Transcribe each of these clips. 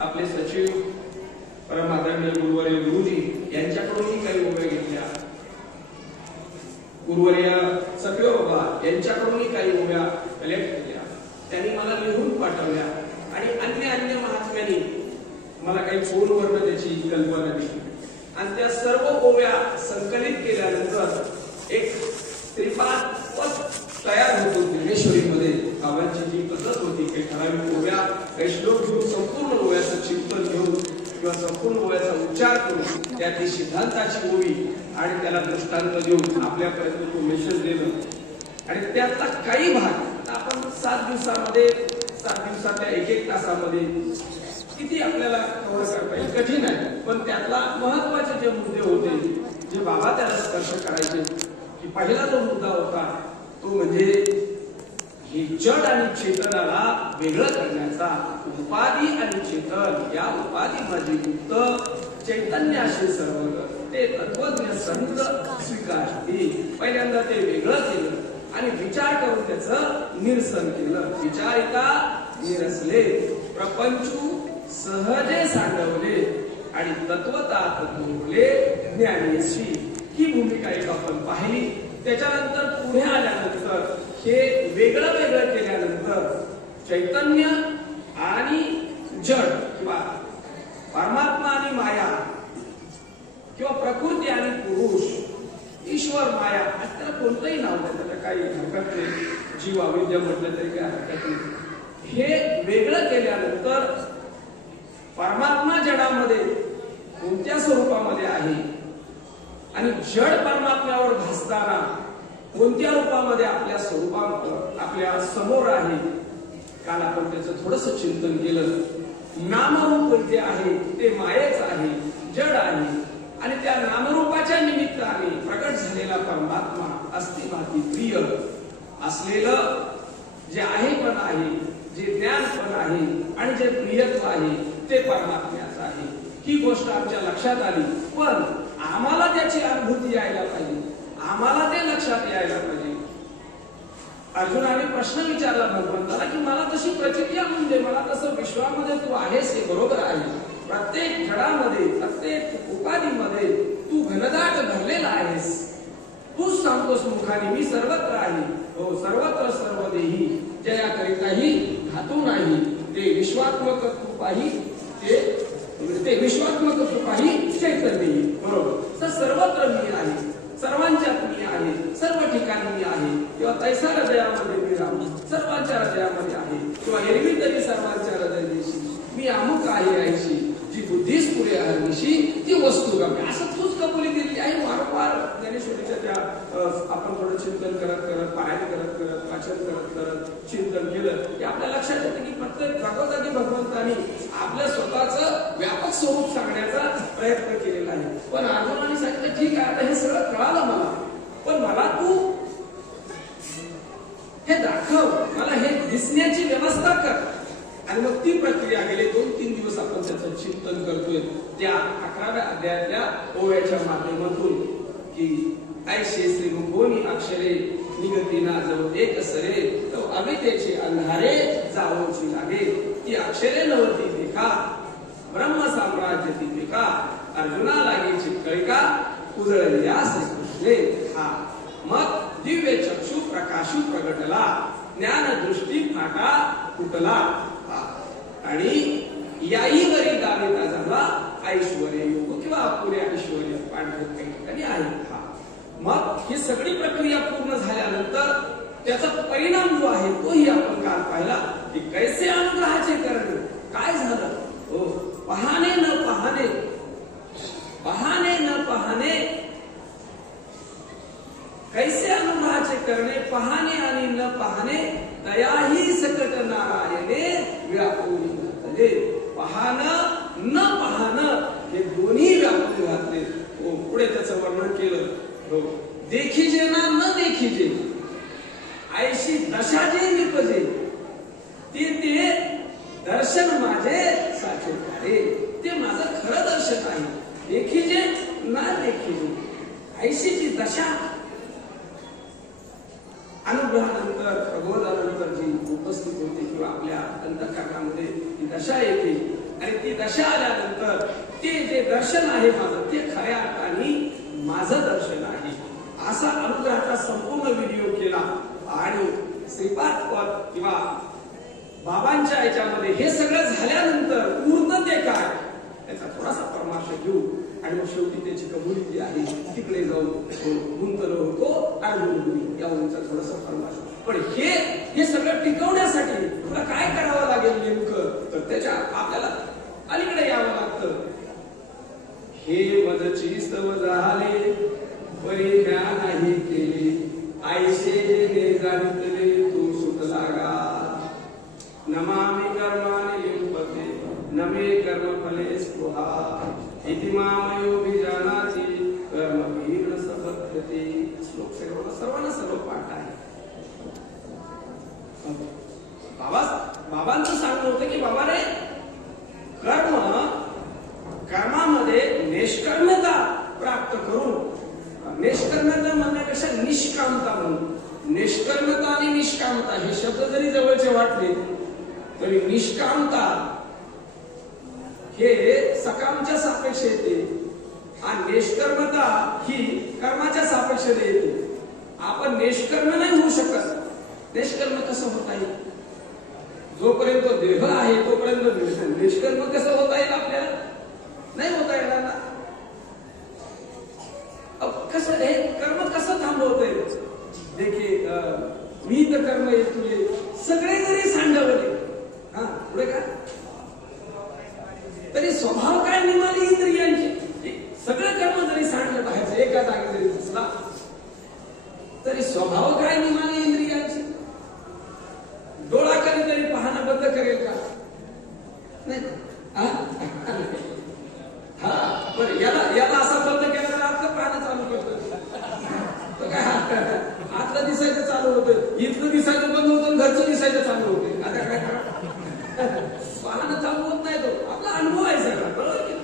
आपले सचिव परम आदरणीय गुरुवर्य गुरुजी यांच्याकडूनही काही ओव्या घेतल्या, गुरुवर्य सखियो बाबा यांच्याकडूनही काही ओव्या कलेक्ट केल्या, त्यांनी मला लिहून पाठवल्या आणि अन्य महात्म्यांनी मला काही फोनवरनं त्याची कल्पना दिली आणि त्या सर्व ओव्या संकलित केल्यानंतर एक त्रिपाद पद तयार होतो. ज्ञानेश्वरीमध्ये बाबांची जी पद्धत होती की ठराविक ओव्या काही श्लोक घेऊन संपूर्ण ओव्याचं चिंतन घेऊन किंवा संपूर्ण ओव्याचा उच्चार करून त्याची सिद्धांताची ओवी आणि त्याला दृष्टांत देऊन आपल्यापर्यंत तो मेसेज देणं आणि त्यातला काही भाग आपण 7 दिवसाच्या 1-1 तासामध्ये किती आपल्याला कव्हर करता येईल कठीण आहे, पण त्यातला महत्वाचे जे मुद्दे होते जे बाबा त्याला स्पर्श करायचे की पहिला जो मुद्दा होता तो म्हणजे ही जड आणि चेतनाला वेगळं करण्याचा. उपाधी आणि चेतन या उपाधीमध्ये युक्त चैतन्य असे सर्व ते तत्वज्ञ संत स्वीकारते. पहिल्यांदा ते वेगळं केलं आणि विचार करून त्याचं निरसन केलं. विचारिता निरसले प्रपंचू सहजे सांडवले आणि तत्वतात बोलले ज्ञानेशी. ही भूमिका एक आपण पाहिली. त्याच्यानंतर पुढे आल्यानंतर हे वेगळं केल्यानंतर चैतन्य आणि जड किंवा परमात्मा आणि माया किंवा प्रकृती आणि पुरुष, ईश्वर माया, त्याला कोणतंही नाव द्या, त्याला काही हरकत नाही. जीव अविद्या म्हटलं तरी काही हरकत नाही. हे वेगळं केल्यानंतर परमात्मा जडामध्ये कोणत्या स्वरूपामध्ये आहे आणि जड परमात्म्यावर भासताना कोणत्या रूपामध्ये आपल्या स्वरूपात आपल्या समोर आहे. काल आपण त्याचं थोडस चिंतन केलं. नामरूप कोणते आहे ते मायेच आहे, जड आहे आणि त्या नामरूपाच्या निमित्ताने प्रकट झालेला परमात्मा अस्तिभाती प्रिय असलेलं जे आहे पण आहे, जे ज्ञान पण आहे आणि जे प्रियत्व आहे ते परमात्म्याचं आहे. ही गोष्ट आमच्या लक्षात आली, पण आम्हाला त्याची अनुभूती यायला पाहिजे, आम्हाला ते लक्षात यायला पाहिजे. अर्जुनाने प्रश्न विचारला भगवंताला की मला तशी प्रचिती आणून दे, मला तसं विश्वामध्ये तू आहेस हे बरोबर आहे, प्रत्येक जडामध्ये प्रत्येक उपाधीमध्ये तू घनदाट भरलेला आहेस, तूच सांगतोस मुखाने मी सर्वत्र आहे. हो, सर्वत्र सर्व देही जयाकरिताही धातू नाही. ते विश्वात्मक कृपाही ते विश्वात्मक कृपाही चैतन्य. बरोबर, सर्वत्र मी आहे, सर्वांच्यात मी आहे, सर्व ठिकाणी मी आहे. किंवा तैसा हृदयामध्ये मी राम सर्वांच्या हृदयामध्ये आहे. किंवा एरवी तरी सर्वांच्या हृदयाशी मी अमुक आहे ऐशी, जी बुद्धीस पुढे हरविशी ती वस्तू गम्य. असं तूच कबुली दिली आहे. वारंवार ज्ञानेश्वरीच्या त्या आपण थोडं चिंतन करत पारायण करत वाचन करत चिंतन केलं की आपल्या लक्षात येतं की प्रत्येक जागोजागी भगवंतांनी आपल्या स्वतःचं व्यापक स्वरूप सांगण्याचा प्रयत्न केलेला आहे. पण अर्जुनाने सांगितलं ठीक आहे, आता हे सगळं कळालं मला, पण मला तू हे दाखव, मला हे दिसण्याची व्यवस्था कर. आणि मग ती प्रक्रिया गेले 2-3 दिवस आपण त्याचं चिंतन करतोय त्या 11व्या अध्यायातल्या ओव्याच्या माध्यमातून की ऐशे श्रीमुखोनी अक्षरे निगतीना जव एक सरे तो अवितेचे अंधारे जावोची लागे. ती अक्षरे नवती देखा ब्रह्म साम्राज्य ती देखा अर्जुना लागे चित्कळिका उजळल्यास कृष्णे. हा मग दिव्य चक्षु प्रकाशू प्रगटला, ज्ञान दृष्टी फाटा फुटला आणि याईवरी गाविता झाला ऐश्वर्य योग किंवा अपुरे ऐश्वर्य पांढरे काही ठिकाणी आहे. मग ही सगळी प्रक्रिया पूर्ण झाल्यानंतर त्याचा परिणाम जो आहे तोही आपण काल पाहिला की कैसे अनुग्रहाचे करणे. काय झालं? हो, पाहणे न पाहणे, पाहणे न पाहणे, कैसे अनुग्रहाचे करणे, पाहणे आणि न पाहणे तयाही सकट नारायणे व्यापून घातले. पाहणं न पाहणं हे दोन्ही व्यापून घातले. हो, पुढे त्याचं वर्णन केलं. हो, देखीजे ना न देखीजे ऐशी दशा जे निपजे ते दर्शन माझे साचे आहे. ते माझं खरं दर्शन आहे. देखीजे ना देखीजे ऐशीची दशा अनुग्रहानंतर प्रबोधानंतर जी उपस्थित होते किंवा आपल्या अंतःकरणामध्ये ती दशा येते आणि दर्शन आहे माझं, ते खऱ्या अर्थाने माझं दर्शन आहे, असा अनुग्रहाचा संपूर्ण व्हिडिओ केला. आणि श्रीपाद पद किंवा बाबांच्या याच्यामध्ये हे सगळं झाल्यानंतर उरतं ते काय त्याचा थोडासा परामर्श घेऊ. आणि मग शेवटी त्याची कबुली जी आहे तिकडे जाऊन गुंतलो होतो आणि यावरचा थोडासा परामर्श. पण हे सगळं टिकवण्यासाठी तुला काय करावं लागेल नेमकं, तर त्याच्या आपल्याला अलीकडे यावं लागतं. हे मजची स्तव झाले परी म्या नाही केले, आईशे जाणितले तू सुख लागा. नमामि कर्माणि लिंपते नमे कर्म फले स्पृहा, इति मामयो विजानाति कर्मभिः न सपद्यते. श्लोक सर्वांना सर्व पाठ आहे. बाबांचं सांगणं होतं की बाबा रे, कर्मामध्ये निष्कर्मता प्राप्त करून, निष्कर्मता म्हणण्यापेक्षा निष्कामता म्हणून, निष्कर्मता आणि निष्कामता हे शब्द जरी जवळचे वाटले तरी निष्कामता हे सकामच्या सापेक्ष येते आणि निष्कर्मता ही कर्माच्या सापेक्ष येते. आपण निष्कर्म नाही होऊ शकत. निष्कर्म कसं होता येईल? जोपर्यंत देह आहे तोपर्यंत निष्कर्म कसं होता येईल? आपल्याला नाही होता येणार ना. कसं हे कर्म कसं थांबवता येईल? देखील मी तर कर्म आहे तुझे सगळे जरी सांडवले, हा पुढे काय तरी स्वभाव काय निमाली इंद्रियांचे, सगळं कर्म जरी सांडलं बाहेरचं एका जागी जरी दिसला तरी स्वभाव काय निमाली इंद्रियांचे. डोळा कधीतरी पाहणं बंद करेल का? नाही. हा बरं, याला असा बंद केला तर आतलं पाहणं चालू करतो. काय आतलं दिसायचं चालू होतं, इथलं दिसायचं बंद होतं, घरचं दिसायचं चालू होतं. आता काय करा, पाहणं चालू होत नाही. तो आपला अनुभव आहे सगळा, बरोबर की?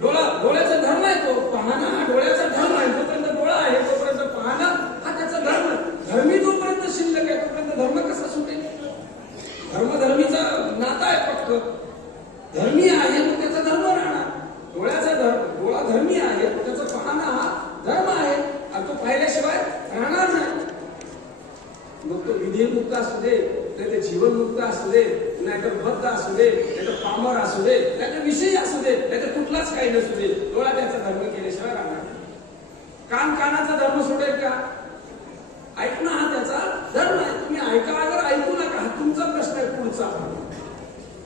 डोळ्याचा धर्म आहे तो पाहणं, हा डोळ्याचा धर्म आहे. जोपर्यंत डोळा आहे तोपर्यंत पाहणं हा त्याचा धर्म. धर्मी जोपर्यंत शिल्लक आहे तोपर्यंत धर्म कसा सुटेल? धर्मधर्मीचा नाता आहे पक्क. धर्मी आहे तो त्याचा धर्म राहणार. डोळा धर्मी आहे त्याचा पाहणं हा धर्म आहे आणि तो पाहिल्याशिवाय राहणार नाही. मग तो विधेयमुक्त असू दे, नाही ते जीवनमुक्त असू दे, नाहीतर बद्ध असू दे, नाहीतर पामर असू दे, नाहीतर विषयी असू दे, नाहीतर कुठलाच काही नसू दे, डोळा त्याचा धर्म केल्याशिवाय राहणार. कानाचा धर्म सोडेल का? ऐकणं हा त्याचा धर्म आहे. तुम्ही ऐका अगर ऐकू नका, हा तुमचा प्रश्न आहे पुढचा.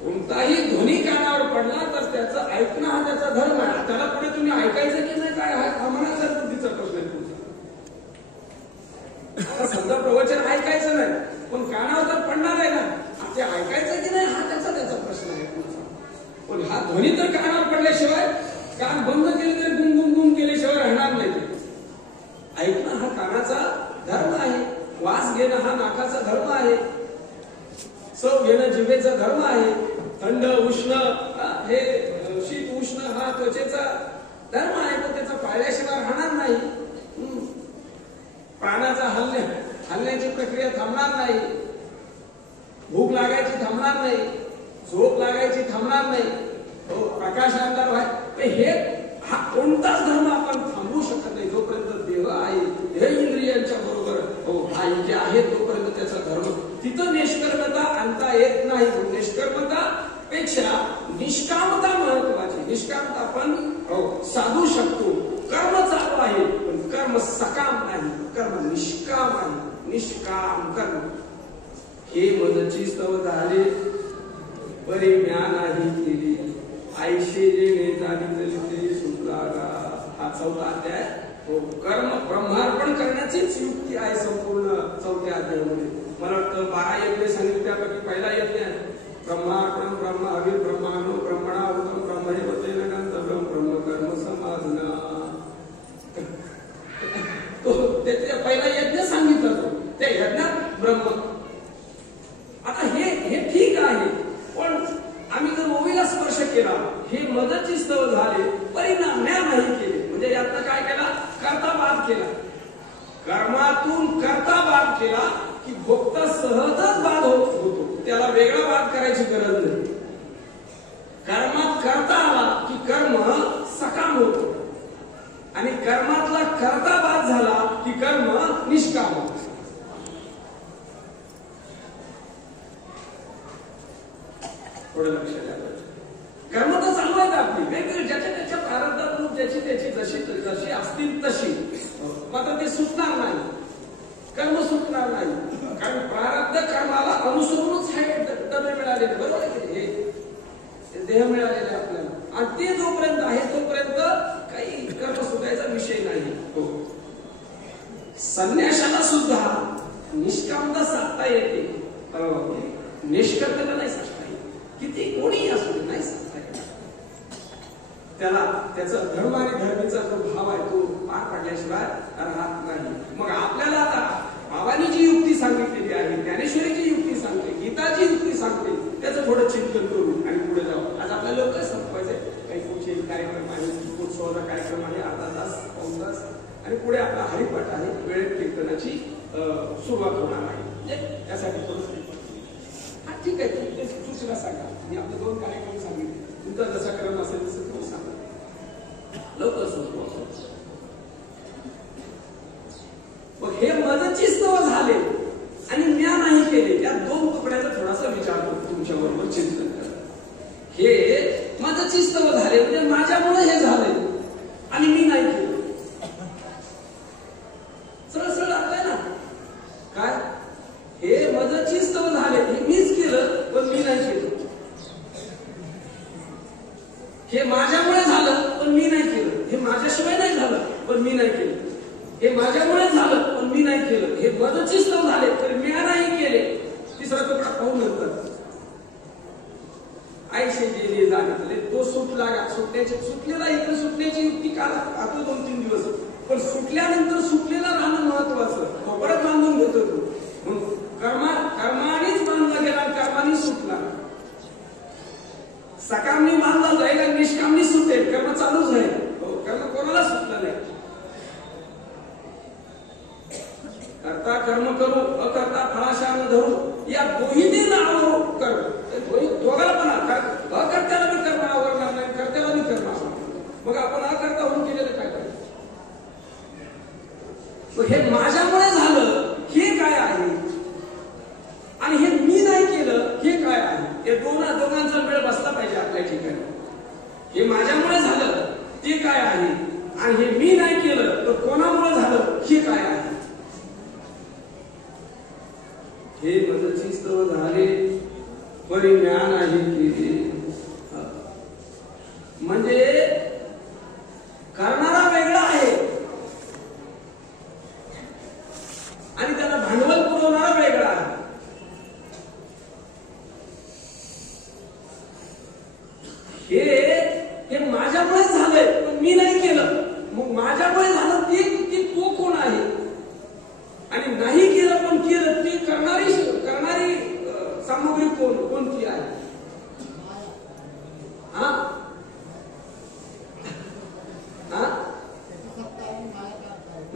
कोणताही ध्वनी कानावर पडला तर त्याचं ऐकणं हा त्याचा धर्म आहे. त्याला पुढे तुम्ही ऐकायचं की नाही काय हा मनाचा बुद्धीचा प्रश्न आहे तुमचा. आता समजा प्रवचन ऐकायचं नाही पण कानावर तर पडणार आहे ना, ते ऐकायचं की नाही हा त्याचा प्रश्न आहे तुमचा. पण हा ध्वनी तर कानावर पडल्याशिवाय, कान बंद केले तरी गुम गुम गुम केल्याशिवाय राहणार नाही. ऐकणं हा कानाचा धर्म आहे. वास घेणं हा नाकाचा धर्म आहे. चव घेणं जिभेचा धर्म आहे. थंड उष्ण हे शीत उष्ण हा त्वचेचा धर्म आहे. तो त्याचा पाळल्याशिवाय राहणार नाही. प्राणाचा हलण्याची प्रक्रिया थांबणार नाही. भूक लागायची थांबणार नाही. झोप लागायची थांबणार नाही. प्रकाश अंधार व्हाय, हे हा कोणताच धर्म आपण थांबवू शकत नाही. जोपर्यंत देह आहे, देह इंद्रियांच्या बरोबर जे आहे तोपर्यंत त्याचा धर्म. तिथं निष्कर्मता आणता येत नाही. निष्कर्मता पेक्षा निष्कामता महत्वाची. निष्कामता आपण साधू शकतो. कर्म चालू आहे पण कर्म सकाम नाही, कर्म निष्काम आहे. निष्काम कर्म. हे मजची स्तव झाले परी म्या नाही केली, आईशे जेणे जाणितले ते सुख लागा. हा 4था अध्याय कर्म ब्रह्मार्पण करण्याचीच युक्ती आहे संपूर्ण 4थ्या अध्यायामध्ये. मला वाटतं 12 यज्ञ सांगितले त्यापैकी पहिला यज्ञ आहे ब्रह्मार्पण, ब्रह्म हवी, ब्रह्मानो ब्रह्मणाहुतम ब्रह्मैवतेन गंतव्यम ब्रह्म कर्म समाधना. तो त्याचा पहिला यज्ञ सांगितला तो, त्या यज्ञात ब्रह्म. आता हे ठीक आहे पण आम्ही जर ओवीला स्पर्श केला, हे मदतची स्तव झाले परिणाम नाही केले, म्हणजे यातनं काय केला? कर्ता बाद केला. कर्मातून कर्ता बाद केला की भोक्ता सहजच बाद होतो. त्याला वेगळा बाद करायची गरज नाही. कर्मात कर्ता आला की कर्म करता बाद झाला की कर्म निष्काम होते. थोडं लक्ष द्या. कर्म तर चालू आहेत आपली वेगवेगळी ज्याच्या त्याच्या प्रारब्धात ज्याची त्याची जशी जशी असतील तशी, मात्र ते सुटणार नाही. कर्म सुटणार नाही, कारण प्रारब्ध कर्माला अनुसरूनच हे डबे मिळालेले, बरोबर आहे. हे देह मिळालेले आपल्याला, आणि ते जोपर्यंत आहे तोपर्यंत काही कर्म सुटायचा विषय नाही. हो, संन्यासाला सुद्धा निष्कामता साधता येते, निष्कर्तता नाही साधता येते. किती कोणी असू दे नाही साधता येत. त्याला त्याचा धर्म आणि धर्मीचा जो भाव आहे तो पार पाडल्याशिवाय राहत नाही. मग आपल्याला आता बाबांनी जी युक्ती सांगितलेली आहे, ज्ञानेश्वरीची युक्ती सांगते, गीताची युक्ती सांगते, त्याचं थोडं चिंतन करू आणि पुढे जाऊ. आज आपल्याला लवकर संपवायचंय. काही पुढचे कार्यक्रम आहे, उत्सवाचा कार्यक्रम आहे, अर्धा तास पाऊण तास, आणि पुढे आपला हरिपाठ आहे, वेळेत कीर्तनाची सुरुवात होणार आहे. म्हणजे त्यासाठी थोडं ठीक आहे, तुला सांगा. मी आपले 2 कार्यक्रम सांगितले, तुमचा जसा क्रम असेल तसं तुम्ही सांगा. लवकर सुरू. मग हे मदचिस्तव झाले आणि म्या नाही केले, या 2 तुकड्याचा थोडासा विचार करतो तुमच्या बरोबर, चिंतन करा. हे मदचिस्तव झाले म्हणजे माझ्यामुळे हे झाले आणि मी नाही केलं. सरळ सरळ दाखवाय ना. काय हे मदचिस्तव झाले, हे मीच केलं पण मी नाही केलं. हे माझ्यामुळे झालं पण मी नाही केलं. हे माझ्याशिवाय नाही झालं पण मी नाही केलं. हे माझ्यामुळे झालं पण मी नाही केलं. हे मदचिस्तव झाले तर मी नाही केले. तिसरा तुकडा पाहू नंतर. आयशे गेले जागितले तो सुटला. सुटलेला इथं सुटण्याची युक्ती काल आता 2-3 दिवस, पण सुटल्यानंतर सुटलेला राहणं महत्वाचं. परत बांधून घेतो तो. कर्मानेच बांधला गेला, कर्माने सुटला. सकामनी बांधला जाईल आणि निष्कामनी सुटेल. कर्म चालूच आहे. कर्म कोणाला सुटलं नाही. करता कर्म करू, अकर्ता फळाशा न धरू, या दोन्ही नावावर कर्म. दोघाला पण अकर्त्याला बी कर्म आवडणार नाही, कर्त्याला बी कर्म आवडणार. मग आपण अकर्ता होऊन केलेलं काय करायचं? मग हे माझ्यामुळे झालं हे काय आहे आणि हे मी नाही केलं हे काय आहे? हे दोघांचा वेळ बसला पाहिजे आपल्या ठिकाणी. हे माझ्यामुळे झालं ते काय आहे आणि हे मी नाही केलं तर कोणामुळे झालं हे काय आहे? हे मदचिस्तव झाले परिज्ञान आहे केले. म्हणजे करणारा वेगळा आहे आणि त्याला भांडवल पुरवणारा वेगळा आहे. हे माझ्यामुळे झालंय पण मी नाही केलं. मग माझ्यामुळे झालं ते तो कोण आहे? आणि नाही केलं पण केलं ते करणारी सामग्री कोणती आहे?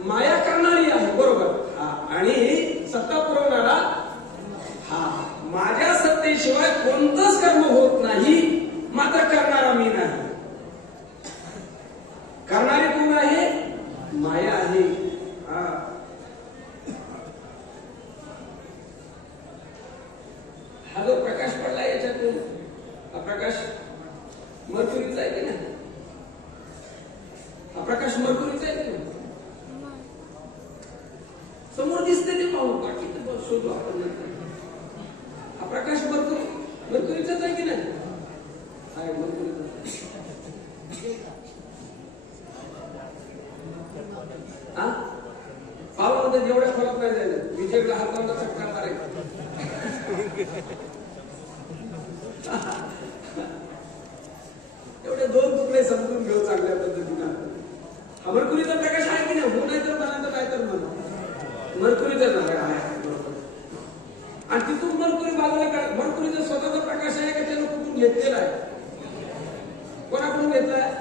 माया करणारी आहे, बरोबर. आणि सत्ता पुरवणारा माझ्या सत्तेशिवाय कोणतंच कर्म होत नाही, मात्र करणारा मी नाही. करणारी कोण आहे? माया आहे. हा जो प्रकाश पडला याच्यातून, हा प्रकाश मर्क्युरीचा आहे की नाही? हा प्रकाश मर्क्युरीचा आहे की नाही? समोर दिसते ते पाहू, बाकी तर शोधू आपण नंतर. हा प्रकाश मर्क्युरीचाच आहे की नाही? आहे मर्क्युरीचा. पावामध्ये जेवढ्या फरक नाही जायला, विजयला हातांना चक्का मारायचा. एवढे 2 तुकडे समजून घेऊ चांगल्या पद्धतीनं. हा मर्क्युरीचा प्रकाश आहे की नाही? हो नाही तर म्हणा, तर काय तर म्हणा. मर्क्युरीचा आहे. आणि तिथून मर्क्युरी बाजूला मर्क्युरीचा स्वतःचा प्रकाश आहे का त्यानं कुठून घेतलेला आहे? कोणाकडून घेतलाय?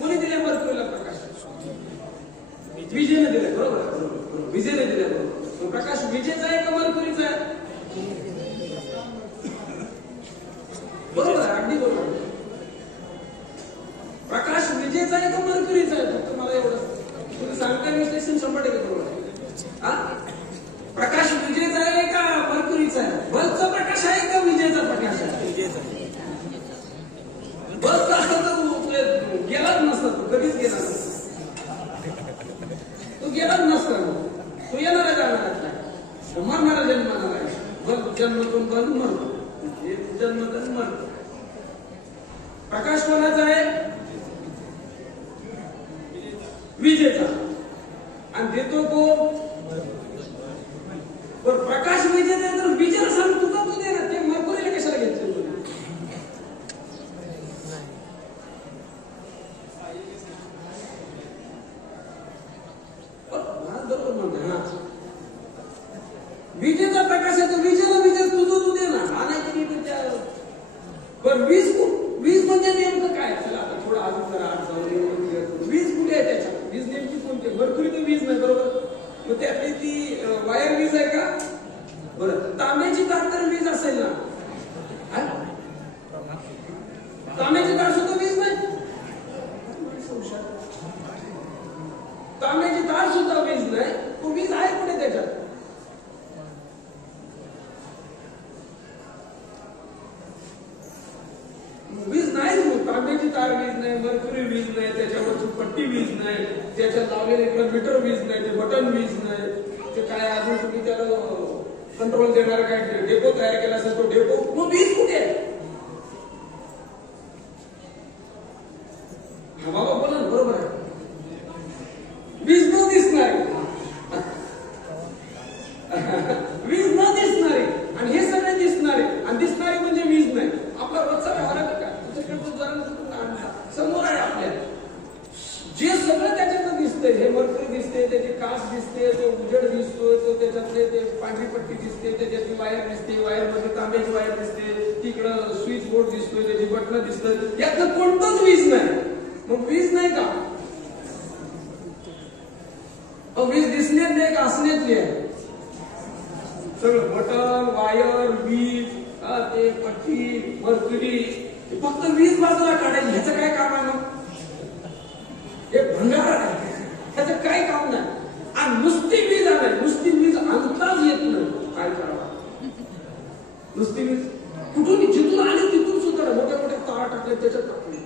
कोणी दिले मर्क्युरीला प्रकाश? विजेने दिले, बरोबर. विजेने दिले, बरोबर. प्रकाश विजेचा आहे का मर्क्युरीचा आहे? बरोबर आहे, अगदी बरोबर. प्रकाश विजेचा विजेचा आहे का मर्क्युरीचा आहे? फक्त मला एवढं तुम्ही सांगता विश्लेषण 100% बरोबर आहे. प्रकाश विजेचा आहे का मर्क्युरीचा आहे? बल्बचा प्रकाश आहे का विजेचा प्रकाश आहे? बल्ब असता तर गेलाच नसता, तो कधीच गेला नसता, तो गेलाच नसता, तो येणारा जाणारच नाही, मरणारा जन्माला आहे. बल्ब जन्मतून बल्ब मरतो, जन्मतून मरतो. प्रकाश कोणाचा आहे? विजेचा. आणि देतो कोण? प्रकाश विजेचा आहे तर विजेला सांग तुझा तू दे ना. ते मर्क्युरीला कशाला घेतलं? बरोबर म्हणतो. विजेचा प्रकाश आहे तर विजेला विजे तुझं तू दे ना. हा नाही की त्या बरं वीज म्हणजे नेमकं काय? चला आता थोडं अजून जरा आत जाऊन वीज कुठे आहे त्याच्यात? वीज नेमकी कोणती? मर्क्युरी तर वीज नाही बरोबर. मग त्यातली ती वायर वीज आहे का? बरं तांब्याची तार तर वीज असेल ना? तांब्याची तार सुद्धा वीज नाही. तांब्याची तार सुद्धा वीज नाही. तो वीज आहे कुठे त्याच्यात? वीज नाही. तांब्याची तार वीज नाही, मर्क्युरी वीज नाही, त्याच्यावरची पट्टी वीज नाही, त्याच्यात लावलेले मीटर वीज नाही, ते बटन वीज नाही, ते काय अजून तुम्ही त्याला कंट्रोल देणार काय डेपो तयार केला असेल तो डेपो. मग वीज कुठे आहे? बाबा बोला ना, बरोबर आहे. वीज न दिसणारी, वीज न दिसणारी आणि हे सगळे दिसणारे. आणि दिसणारे म्हणजे वीज नाही. आपला रोजचा व्यवहार आहे का? समोर आहे आपल्या, जे सगळं त्याच्यात दिसतंय. हे मर्क्युरी दिसते, त्याची काच दिसते, तो उजेड दिसतोय, तो त्याच्यातले ते पांढरी पट्टी दिसते, त्याच्यातली वायर दिसते, वायर मध्ये तांब्याची वायर दिसते, तिकडं स्विच बोर्ड दिसतोय, त्याची बटणं दिसतात. यातलं कोणतंच वीज नाही. मग वीज नाही का? वीज दिसण्यात नाही का असण्यातली आहे? सगळं बटन, वायर, वीज, ते पट्टी, मर्क्युरी, फक्त वीज बाजूला काढायची. ह्याचं काय काम आहे? मग हे भंगार आहे, ह्याचं काय काम नाही. आणि नुसती वीज आहे, नुसती वीज अंदाज येत नाही. काय करावं? नुसती वीज कुठून जिथून आली तिथून सुद्धा मोठे मोठे तार टाकले त्याच्यात टाकले.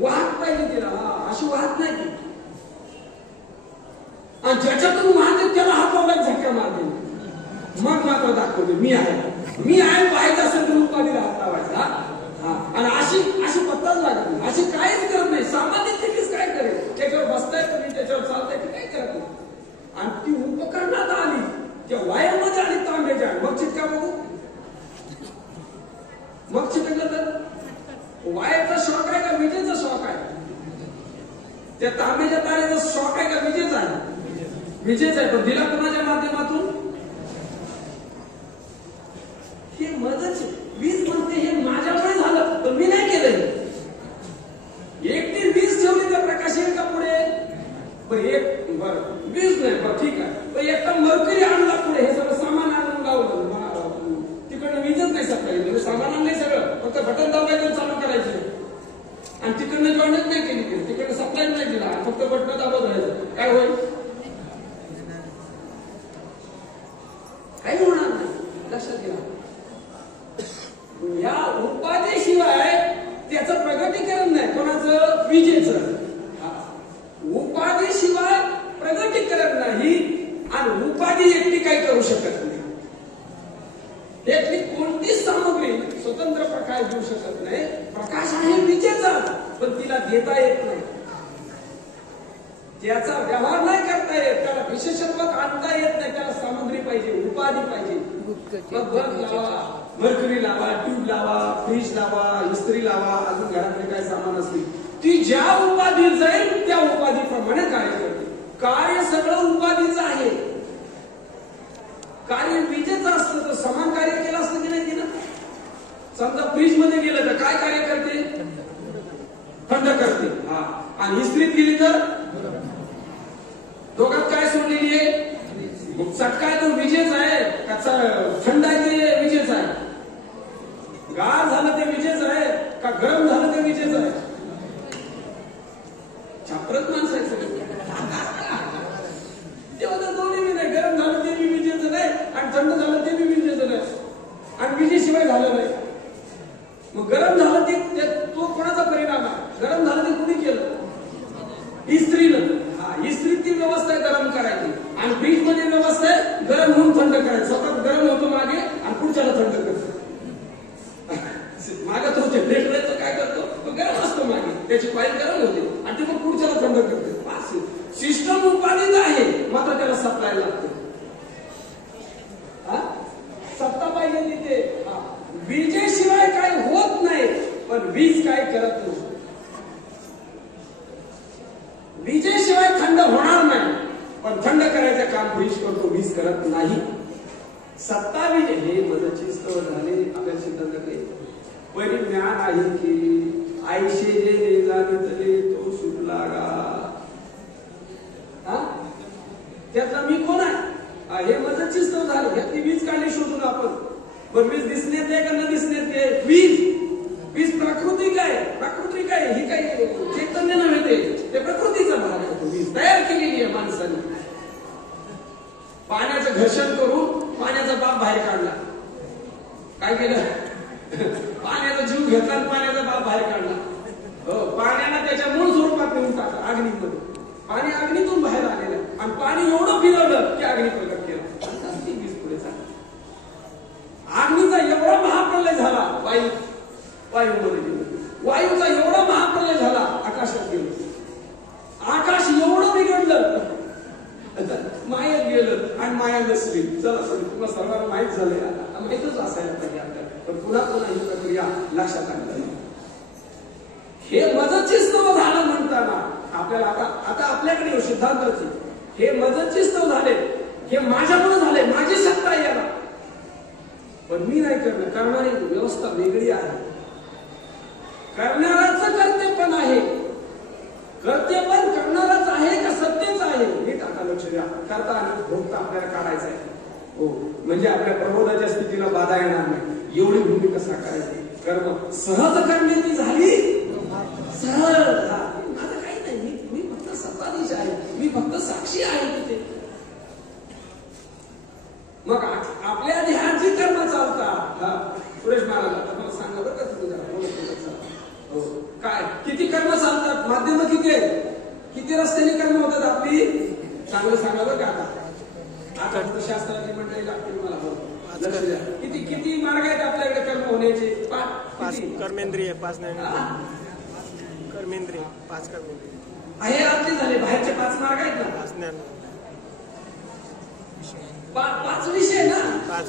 वाहत पाहिजे तिला, अशी वाहत नाही ती. आणि ज्याच्यातून वाहते त्याला हाताला झटका मारते. मग मात्र दाखवते मी आहे पाहायचं असेल तर उत्पादीला हात लावायचा. आणि अशी पत्ताच लागत नाही, अशी काहीच करत नाही. सामान्य स्थितीच काय करेल? त्याच्यावर बसताय तुम्ही, त्याच्यावर चालताय, ती काय करत नाही. आणि ती उपकरणात आली, त्या वायर मध्ये आली तांब्याच्या, मग चिटका बघू. मग चिटकलं तर वायरचा शॉक आहे का विजेचा शॉक आहे? त्या तांब्याच्या तारेचा शॉक आहे का विजेचा आहे? विजेचा आहे. पण दिला कोणाच्या माध्यमातून? हे मदत. वीज म्हणते हे माझ्यामुळे झालं, तर मी नाही केलंय. एकटी वीज ठेवली तर प्रकाश येईल का पुढे? बरं वीज नाही, बरं ठीक आहे. पण एकटा मर्क्युरी आणला पुढे, हे सगळं सामान आणून लावलं, तिकडनं वीजच नाही सप्लाय. सामान आणलंय सगळं, फक्त बटन दाबायचं चालू करायचं. आणि तिकडनं जॉईनच नाही केली, तिकडनं सप्लाय नाही दिला, फक्त बटन दाबत राहायचं. काय होईल? काही होणार नाही. लक्षात घ्या, या उपाधीशिवाय त्याचं प्रगतीकरण नाही. कोणाचं? विजेचं. उपाधीशिवाय प्रगतीकरण नाही. आणि उपाधी एकटी काही करू शकत नाही. त्यातली कोणतीच सामग्री स्वतंत्र प्रकाश देऊ शकत नाही. प्रकाश आहे विजेचा, पण तिला देता येत नाही. त्याचा व्यवहार नाही करता येत, त्याला विशेषत्व आणता येत नाही. त्याला सामग्री पाहिजे, उपाधी पाहिजे. मग बल्ब लावा, मर्क्युरी लावा, ट्यूब लावा, फ्रीज लावा, इस्त्री लावा, अजून घरातले काय सामान असतील, ती ज्या उपाधी जाईल त्या उपाधीप्रमाणे कार्य करते. कार्य सगळं उपाधीचं आहे. कार्य विजेचं असतं तर समान कार्य केलं असतं की नाही तिनं? समजा फ्रीज मध्ये गेलं तर काय कार्य करते? थंड करते. आणि इस्त्रीत गेली तर दोघात काय सोडलेली आहे? चटका आहे तो विजेच आहे का थंड आहे ते विजेच आहे? गार झालं ते विजेच आहे का गरम झालं ते विजेच आहे? विजेशिवाय झालं नाही. मग गरम झालं ते तो कोणाचा परिणाम आहे? गरम झालं ते कोणी केलं? इस्त्रीनं. इस्त्रीची व्यवस्था आहे गरम करायची, आणि फ्रीज मध्ये व्यवस्था आहे गरम होऊन थंड करायचं. स्वतः गरम होतो मागे आणि पुढच्याला थंड करतो. मागे तो जनरेटर काय करतो, तो गरम असतो मागे, त्याची कॉईल गरम होते आणि ते मग पुढच्याला थंड करते. सिस्टम उत्पादित आहे, मात्र त्याला सप्लाय लागतो. सत्ता पाहिजे तिथे. विजेशिवाय काय होत नाही, पण वीज काय करत नाही. विजेशिवाय थंड होणार नाही, पण थंड करायचं काम फ्रीज करतो, वीज करत नाही. सत्ता वीज हे मदतची स्तव झाले. आपल्या सिद्धांताकडे परिज्ञान आहे की आयशे जे जाणतले तो सुटला गा. त्यातला मी कोण आहे? हे मदतची स्तव झाले. ह्यातली वीज काढली शोधून आपण. पण वीज दिसण्यात आहे का न दिसण्यात आहे? वीज प्राकृतिक आहे. प्राकृतिक आहे, ही काही चैतन्य नव्हे, ते प्रकृतीचा भाग आहे. वीज तयार केलेली आहे माणसाने. पाण्याचं घर्षण करून पाण्याचा बाप बाहेर काढला. काय केलं? पाण्याचा जीव घेतला आणि पाण्याचा बाप बाहेर काढला. पाण्याला त्याच्या मूळ स्वरूपात नेऊन टाकलं, अग्नीमध्ये. पाणी अग्नीतून बाहेर आलेलं, आणि पाणी एवढं फिरवलं की अग्नी प्रकट केला. वीज पुढे चालली. अग्नीचा एवढा महाप्रलय झाला वायूमध्ये गेलो. वायूचा एवढा महाप्रलय झाला आकाशात गेलो. आकाश एवढं बिघडलं, मायात गेलं आणि माया नसली. चला तुम्हाला सर्वांना माहित झालंय, आता माहितच असायला पाहिजे आपल्याला, पण पुन्हा ही प्रक्रिया लक्षात आणली. हे मदतची स्तव झालं म्हणताना आपल्याला आता आपल्याकडे सिद्धांताची हे मदतची स्तव झाले, हे माझ्यामुळे झाले, माझी सत्ता आहे याला. पण मी नाही करणार. करणारी व्यवस्था वेगळी आहे. करणाराचं कर्तेपण आहे. कर्तेपण करणाराच आहे का सत्तेच आहे? नीट आता लक्ष द्या. करता आणि भोगता आपल्याला काढायचं आहे. हो, म्हणजे आपल्या प्रबोधाच्या स्थितीला बाधा येणार नाही. एवढी भूमिका साकारायची. कर्म सहज करण्याची झाली सरळ. माझं काही नाही, मी फक्त सत्ताधीश आहे, मी फक्त साक्षी आहे तिथे. मग आपल्या ध्यानची कर्म चालतात. सुरेश महाराज आता मला सांगा बरं का तुझ्या काय किती कर्म चालतात, माध्यम किती आहेत, किती रस्त्याने कर्म होतात आपली, चांगलं सांगा बरं का. आता शास्त्राची मंडळी लागतील मला. लक्ष द्या. किती किती मार्ग आहेत आपल्याकडे कर्म होण्याचे? 5 कर्मेंद्रिय, 5 कर्मेंद्रिय, 5 कर्मेंद्रिय आहे. आपले झाले बाहेरचे 5 मार्ग आहेत ना. 5 ज्ञान, 5 विषय ना.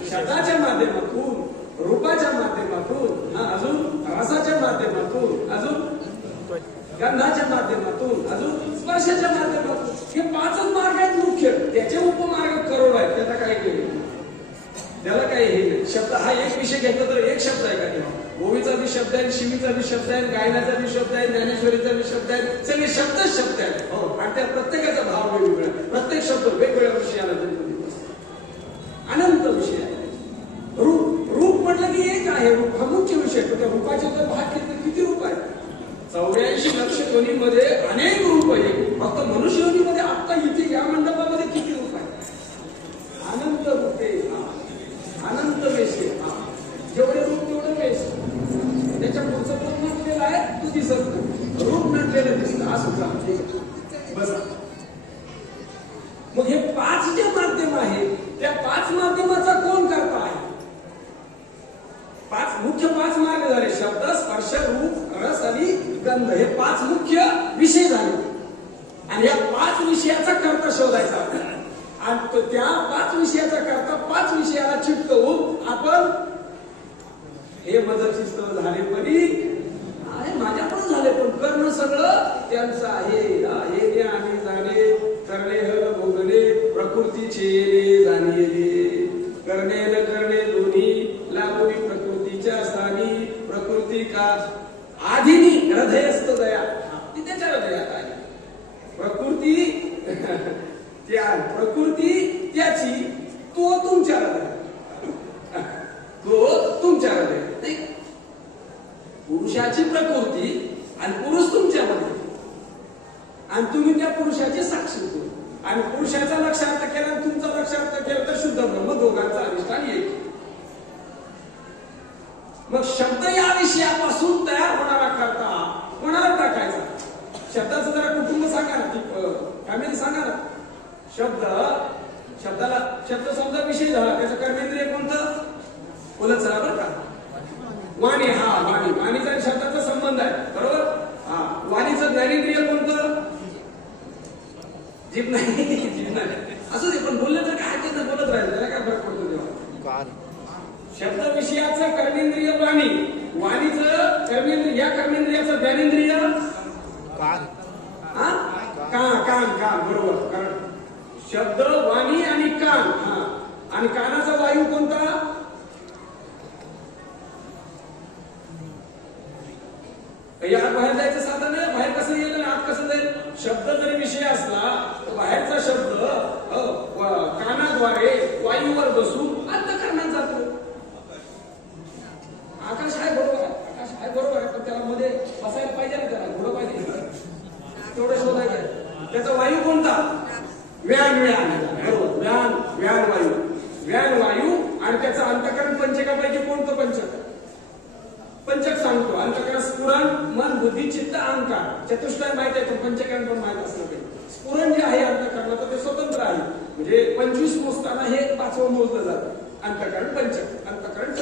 शब्दाच्या माध्यमातून, रूपाच्या माध्यमातून, अजून रसाच्या माध्यमातून, अजून गंधाच्या माध्यमातून, अजून स्पर्शाच्या माध्यमातून. हे 5च मार्ग आहेत मुख्य. त्याचे उपमार्ग करोड आहेत. त्याचा काय केलं, त्याला काही हे नाही. शब्द हा एक विषय घेतला तर एक शब्द आहे का तेव्हा? ओवीचा बी शब्द आहे, शिवीचा बी शब्द आहे, गायनाचा बी शब्द आहे, ज्ञानेश्वरीचा बी शब्द आहे. सगळे शब्द आहेत. हो, आणि त्या प्रत्येकाचा भाव वेगवेगळा. प्रत्येक शब्द वेगवेगळ्या विषयाला अनंत विषय आहे. रूप म्हटलं की एक आहे. रूप हा मुख्य विषय. त्या रूपाचे जर भाग घेतले किती रूप आहेत? 84 लक्ष योनीमध्ये अनेक रूप आहे. फक्त मनुष्य योनीमध्ये आता इथे या मंडपामध्ये किती रूप आहे? अनंत रूपे, अनंत वेश. जेवढे रूप तेवढे वेश. त्याच्या पुढचं रूप नटलेलं आहे, तू दिसत नाही. रूप नटलेलं दिसतं असं बस. मग हे 5 जे माध्यम आहे, त्या 5 माध्यमाचा कोण करता आहे? मुख्य 5 मार्ग झाले. शब्द, स्पर्श, रूप, रस आणि गंध. हे 5 मुख्य विषय झाले. आणि या 5 विषयाचा करता शोधायचा आपल्याला. आणि त्या 5 विषयाचा करता 5 विषयाला चिटकवून आपण हे मदतची स्तव झाले परी आहे, माझ्याकडून झाले, पण करणं सगळं त्यांचं आहे. हे आणि जाणे करणे हल भोगणे प्रकृतीचे जाणीले. करणे न करणे दोन्ही लागोनी प्रकृतीच्या स्थानी. प्रकृती का आधीनी हृदयस्थ दया, ती त्याच्या हृदयात आहे. प्रकृती त्याची, तो तुमच्या हृदयात. नाही, पुरुषाची प्रकृती आणि पुरुष तुमच्यामध्ये, आणि तुम्ही त्या पुरुषाचे साक्षी होतो. आणि पुरुषाचा लक्षार्थ केला आणि तुमचा लक्षार्थ केला तर शुद्ध ब्रह्म दोघांचा अधिष्ठान एक. मग शब्द या विषयापासून तयार होणारा करता कोणाला टाकायचा? शब्दाचं जरा कुटुंब सांगा ना, फॅमिली सांगा ना. शब्द समजा विषय झाला, त्याचं कर्मेंद्रिय कोणतं? बोलत चला बरं का. वाणी. वाणीचा आणि शब्दाचा संबंध आहे, बरोबर. वाणीचं ज्ञानेंद्रिय कोणतं? जीभ नाही. असं ते पण बोललं तर काय ते बोलत राहील, त्याला काय फरक पडतो तेव्हा. शब्द विषयाचं कर्मेंद्रिय वाणी, वाणीचं कर्मेंद्रिय, या कर्मेंद्रियाचं ज्ञानेंद्रिय कान. बरोबर. कारण शब्द, वाणी आणि कान. आणि कानाचा वायू कोणता? या बाहेर जायचं साधन आहे. बाहेर कसं येईल आणि आत कसं जाईल? शब्द जरी विषय असला तर बाहेरचा शब्द कानाद्वारे वायूवर बसून अंतःकरणात जातो. आकाश आहे बरोबर आहे, पण त्याला मध्ये बसायला पाहिजे ना, त्याला घोडं पाहिजे, तेवढं शोधायचं. त्याचा वायू कोणता? व्यान. बरोबर. व्यान वायू. आणि त्याचं अंतःकरण पंचकापैकी कोणतं पंचक सांगतो. अंतःकरण स्फुरण, मन, बुद्धी, चित्त, अहंकार. चतुष्टय माहित आहे, पण पंचकरण पण माहित असलं पाहिजे. स्फुरण जे आहे अंतःकरणाचं ते स्वतंत्र आहे, म्हणजे 25 मोजताना हे 5वं मोजलं जातं. अंतःकरण पंचक, अंतःकरण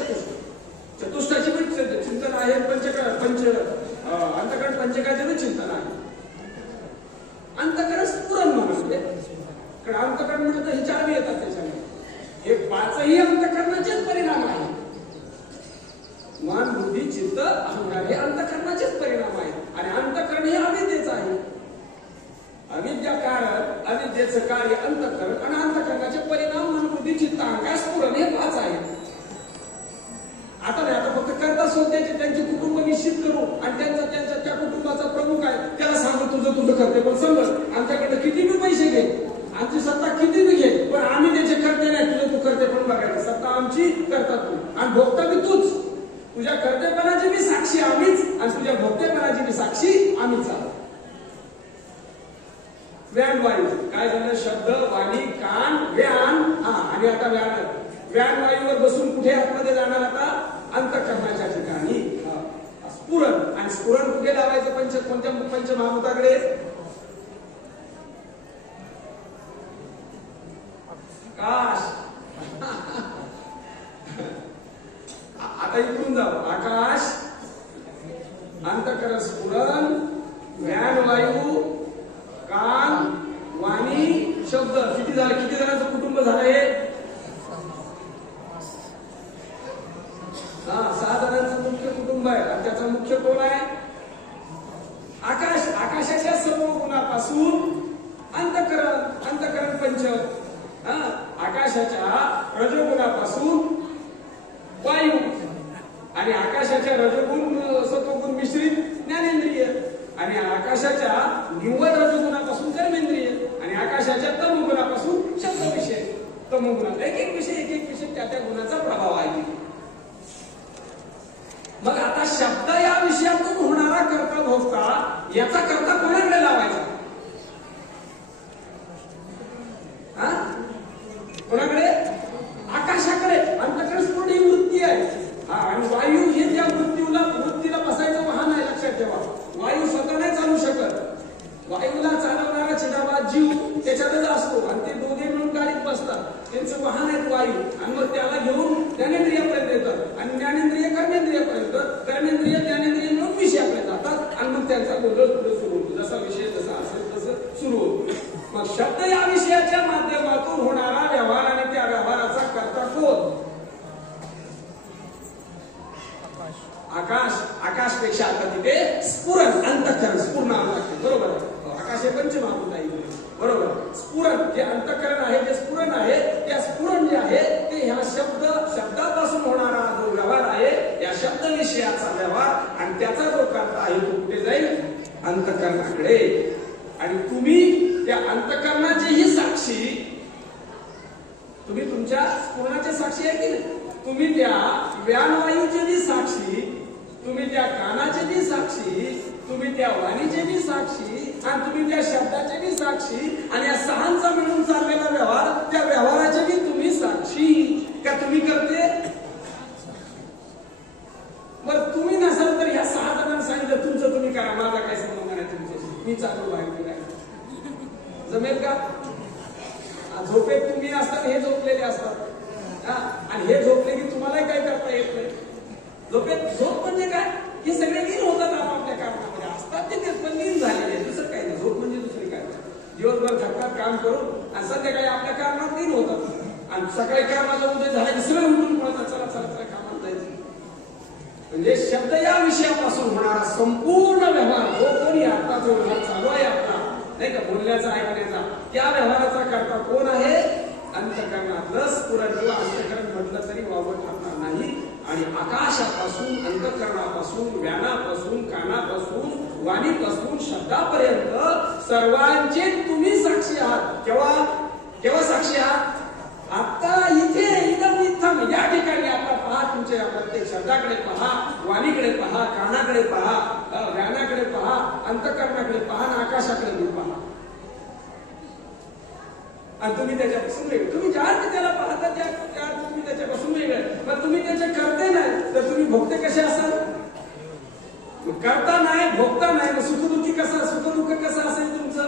चतुष्टाची पण चिंतन आहे. अंतःकरण पंचकाचे पण चिंतन आहे. अंतःकरण स्फुरण म्हणजे कारण अंतःकरण म्हणजे हे 4 येतात त्याच्यामध्ये. हे 5ही अंतःकरणाचेच परिणाम आहे. मन, बुद्धी, चित्त, अहंकार हे अंतःकरणाचेच परिणाम आहेत. आणि अंतःकरण हे अविद्येचं आहे. अविद्या कारण, अविद्येचं कार्य अंतःकरण, आणि अंतःकरणाचे परिणाम मन, बुद्धी, चित्त, अहंकार, स्फुरण हे 5 आहेत. आता फक्त करता शोधायचे, त्यांचे कुटुंब निश्चित करू आणि त्यांचा त्या कुटुंबाचा प्रमुख आहे त्याला सांगू तुझं करते. पण समज आमच्याकडे किती बी पैसे घे, आमची सत्ता किती बी घे, पण आम्ही त्याचे करते नाही, तुझं तू करते पण बघायचं. सत्ता आमची, करता तू, आणि भोगता बी तूच. तुझ्या कर्तेपणाची बी साक्षी आम्हीच आणि तुझ्या भोगतेपणाची बी साक्षी आम्हीच आहोत. व्यान वायू काय झालं? शब्द, वाणी, कान, व्यान. आणि आता व्यान वायूवर बसून कुठे आतमध्ये जाणार? आता अंतःकरणाच्या ठिकाणी स्फुरण. आणि स्फुरण कुठे लावायचं? कोणत्या पंचमहाभूताकडे? आकाश. आता इकडून जाऊ. आकाश, अंतःकरण, स्फुरण, व्यान वायू, कान, वाणी, शब्द. किती झालं? किती जणांचं कुटुंब झालं हे? 6 जणांचं मुख्य कुटुंब आहे. आणि त्याचा मुख्य कोण आहे? आकाश. आकाशाच्या सर्व गुणापासून अंतःकरण पंच. आकाशाच्या रजोगुणापासून वायू, आणि आकाशाच्या रजोगुण सत्वगुण मिश्रित ज्ञानेंद्रिय, आणि आकाशाच्या निव्वळ रजोगुणापासून कर्मेंद्रिय, आणि आकाशाच्या तमोगुणापासून शब्द विषय. तमोगुणात एक विषय त्या गुणाचा प्रभाव आहे. मग आता शब्द या विषयातून होणारा करता भोगता याचा करता कोणाकडे लावायचा? कोणाकडे? आकाशाकडे. अंतःकरण स्फुरण ही वृत्ती आहे. आणि वायू हे त्या वृत्तीला बसायचं वाहन आहे, लक्षात ठेवा. वायू स्वतः नाही चालू शकत. वायूला चालवणारा चिदाभास जीव त्याच्यातच असतो, आणि ते दोघे मिळून गाडीत बसतात. त्यांचं वाहन आहे वायू, आणि मग त्याला घेऊन ज्ञानेंद्रियापर्यंत येतात, आणि ज्ञानेंद्रिय कर्मेंद्रियापर्यंत, कर्मेंद्रिय ज्ञानेंद्रिय मिळून विषयाकडे जातात, आणि मग त्यांचा गोंधळ पुढे सुरू होतो. जसा विषय जसा असेल तसं सुरू होतो. मग शब्द या विषयाच्या माध्यमातून होणारा व्यवहार, आणि त्या व्यवहाराचा करता कोण? आकाशपेक्षा आता तिथे स्फुरण, अंतःकरण, स्फुरण अंतःकरण. बरोबर आहे. आकाश हे पंचमहाभूत आहे. बरोबर. स्फुरण जे अंतःकरण आहे, जे स्फुरण आहे, त्या स्फुरण जे आहे ते ह्या शब्दापासून होणारा जो व्यवहार आहे, या शब्द विषयाचा व्यवहार, आणि त्याचा जो करता आहे तो कुठे जाईल? अंतःकरणाकडे. आणि तुम्ही त्या अंतःकरणाचीही साक्षी, तुम्ही तुमच्या स्फुरणाचे साक्षी आहे की नाही? तुम्ही त्या व्यानवायूचे बी साक्षी, तुम्ही त्या कानाचे बी साक्षी, तुम्ही त्या वाणीचे बी साक्षी, आणि तुम्ही त्या शब्दाचे बी साक्षी, आणि या 6 मिळून चाललेला व्यवहार, त्या व्यवहाराचे बी तुम्ही साक्षी. का तुम्ही करते? मी चालू बाहेर फिरायला. जमेल का? झोपेत तुम्ही असतात, हे झोपलेले असतात, आणि हे झोपले की तुम्हालाही काही करता येत नाही. झोप म्हणजे काय? हे सगळे लीन होतात आपापल्या कामामध्ये, असतात ते पण लीन झालेले, दुसरं काही नाही. झोप म्हणजे दुसरी काय? दिवसभर झटकात काम करून आणि संध्याकाळी आपल्या कामात लीन होतात, आणि सकाळी कामाला उद्या झालं की सगळं उठून पडतात, चला चला चला कामात जायचं. म्हणजे शब्द या विषयापासून होणारा संपूर्ण व्यवहार, जो कोणी आता जो व्यवहार चालू आहे आपला, नाही का, बोलण्याचा ऐकण्याचा, त्या व्यवहाराचा करता कोण आहे? अंतःकरणातलं स्फुरण किंवा अंतःकरण म्हटलं तरी वावग ठरणार नाही. आणि आकाशापासून, अंतःकरणापासून, व्यानापासून, कानापासून, वाणीपासून, शब्दापर्यंत सर्वांचे तुम्ही साक्षी आहात. केव्हा साक्षी आहात? आता इथे इथं या ठिकाणी आता पहा, तुमच्या प्रत्येक शब्दाकडे पहा, वाणीकडे पहा, कानाकडे पहा, व्यानाकडे पहा, अंतःकरणाकडे पहा, आणि आकाशाकडे मी पहा. आणि तुम्ही त्याच्यापासून वेगळे. तुम्ही ज्या अर्थी त्याला पाहता त्या तुम्ही त्याच्यापासून वेगळे. पण तुम्ही त्याचे करते नाही तर तुम्ही भोगते कसे असाल? करता नाही, भोगता नाही, मग सुखदुःखी कसं, सुखदुःख कसं असेल तुमचं?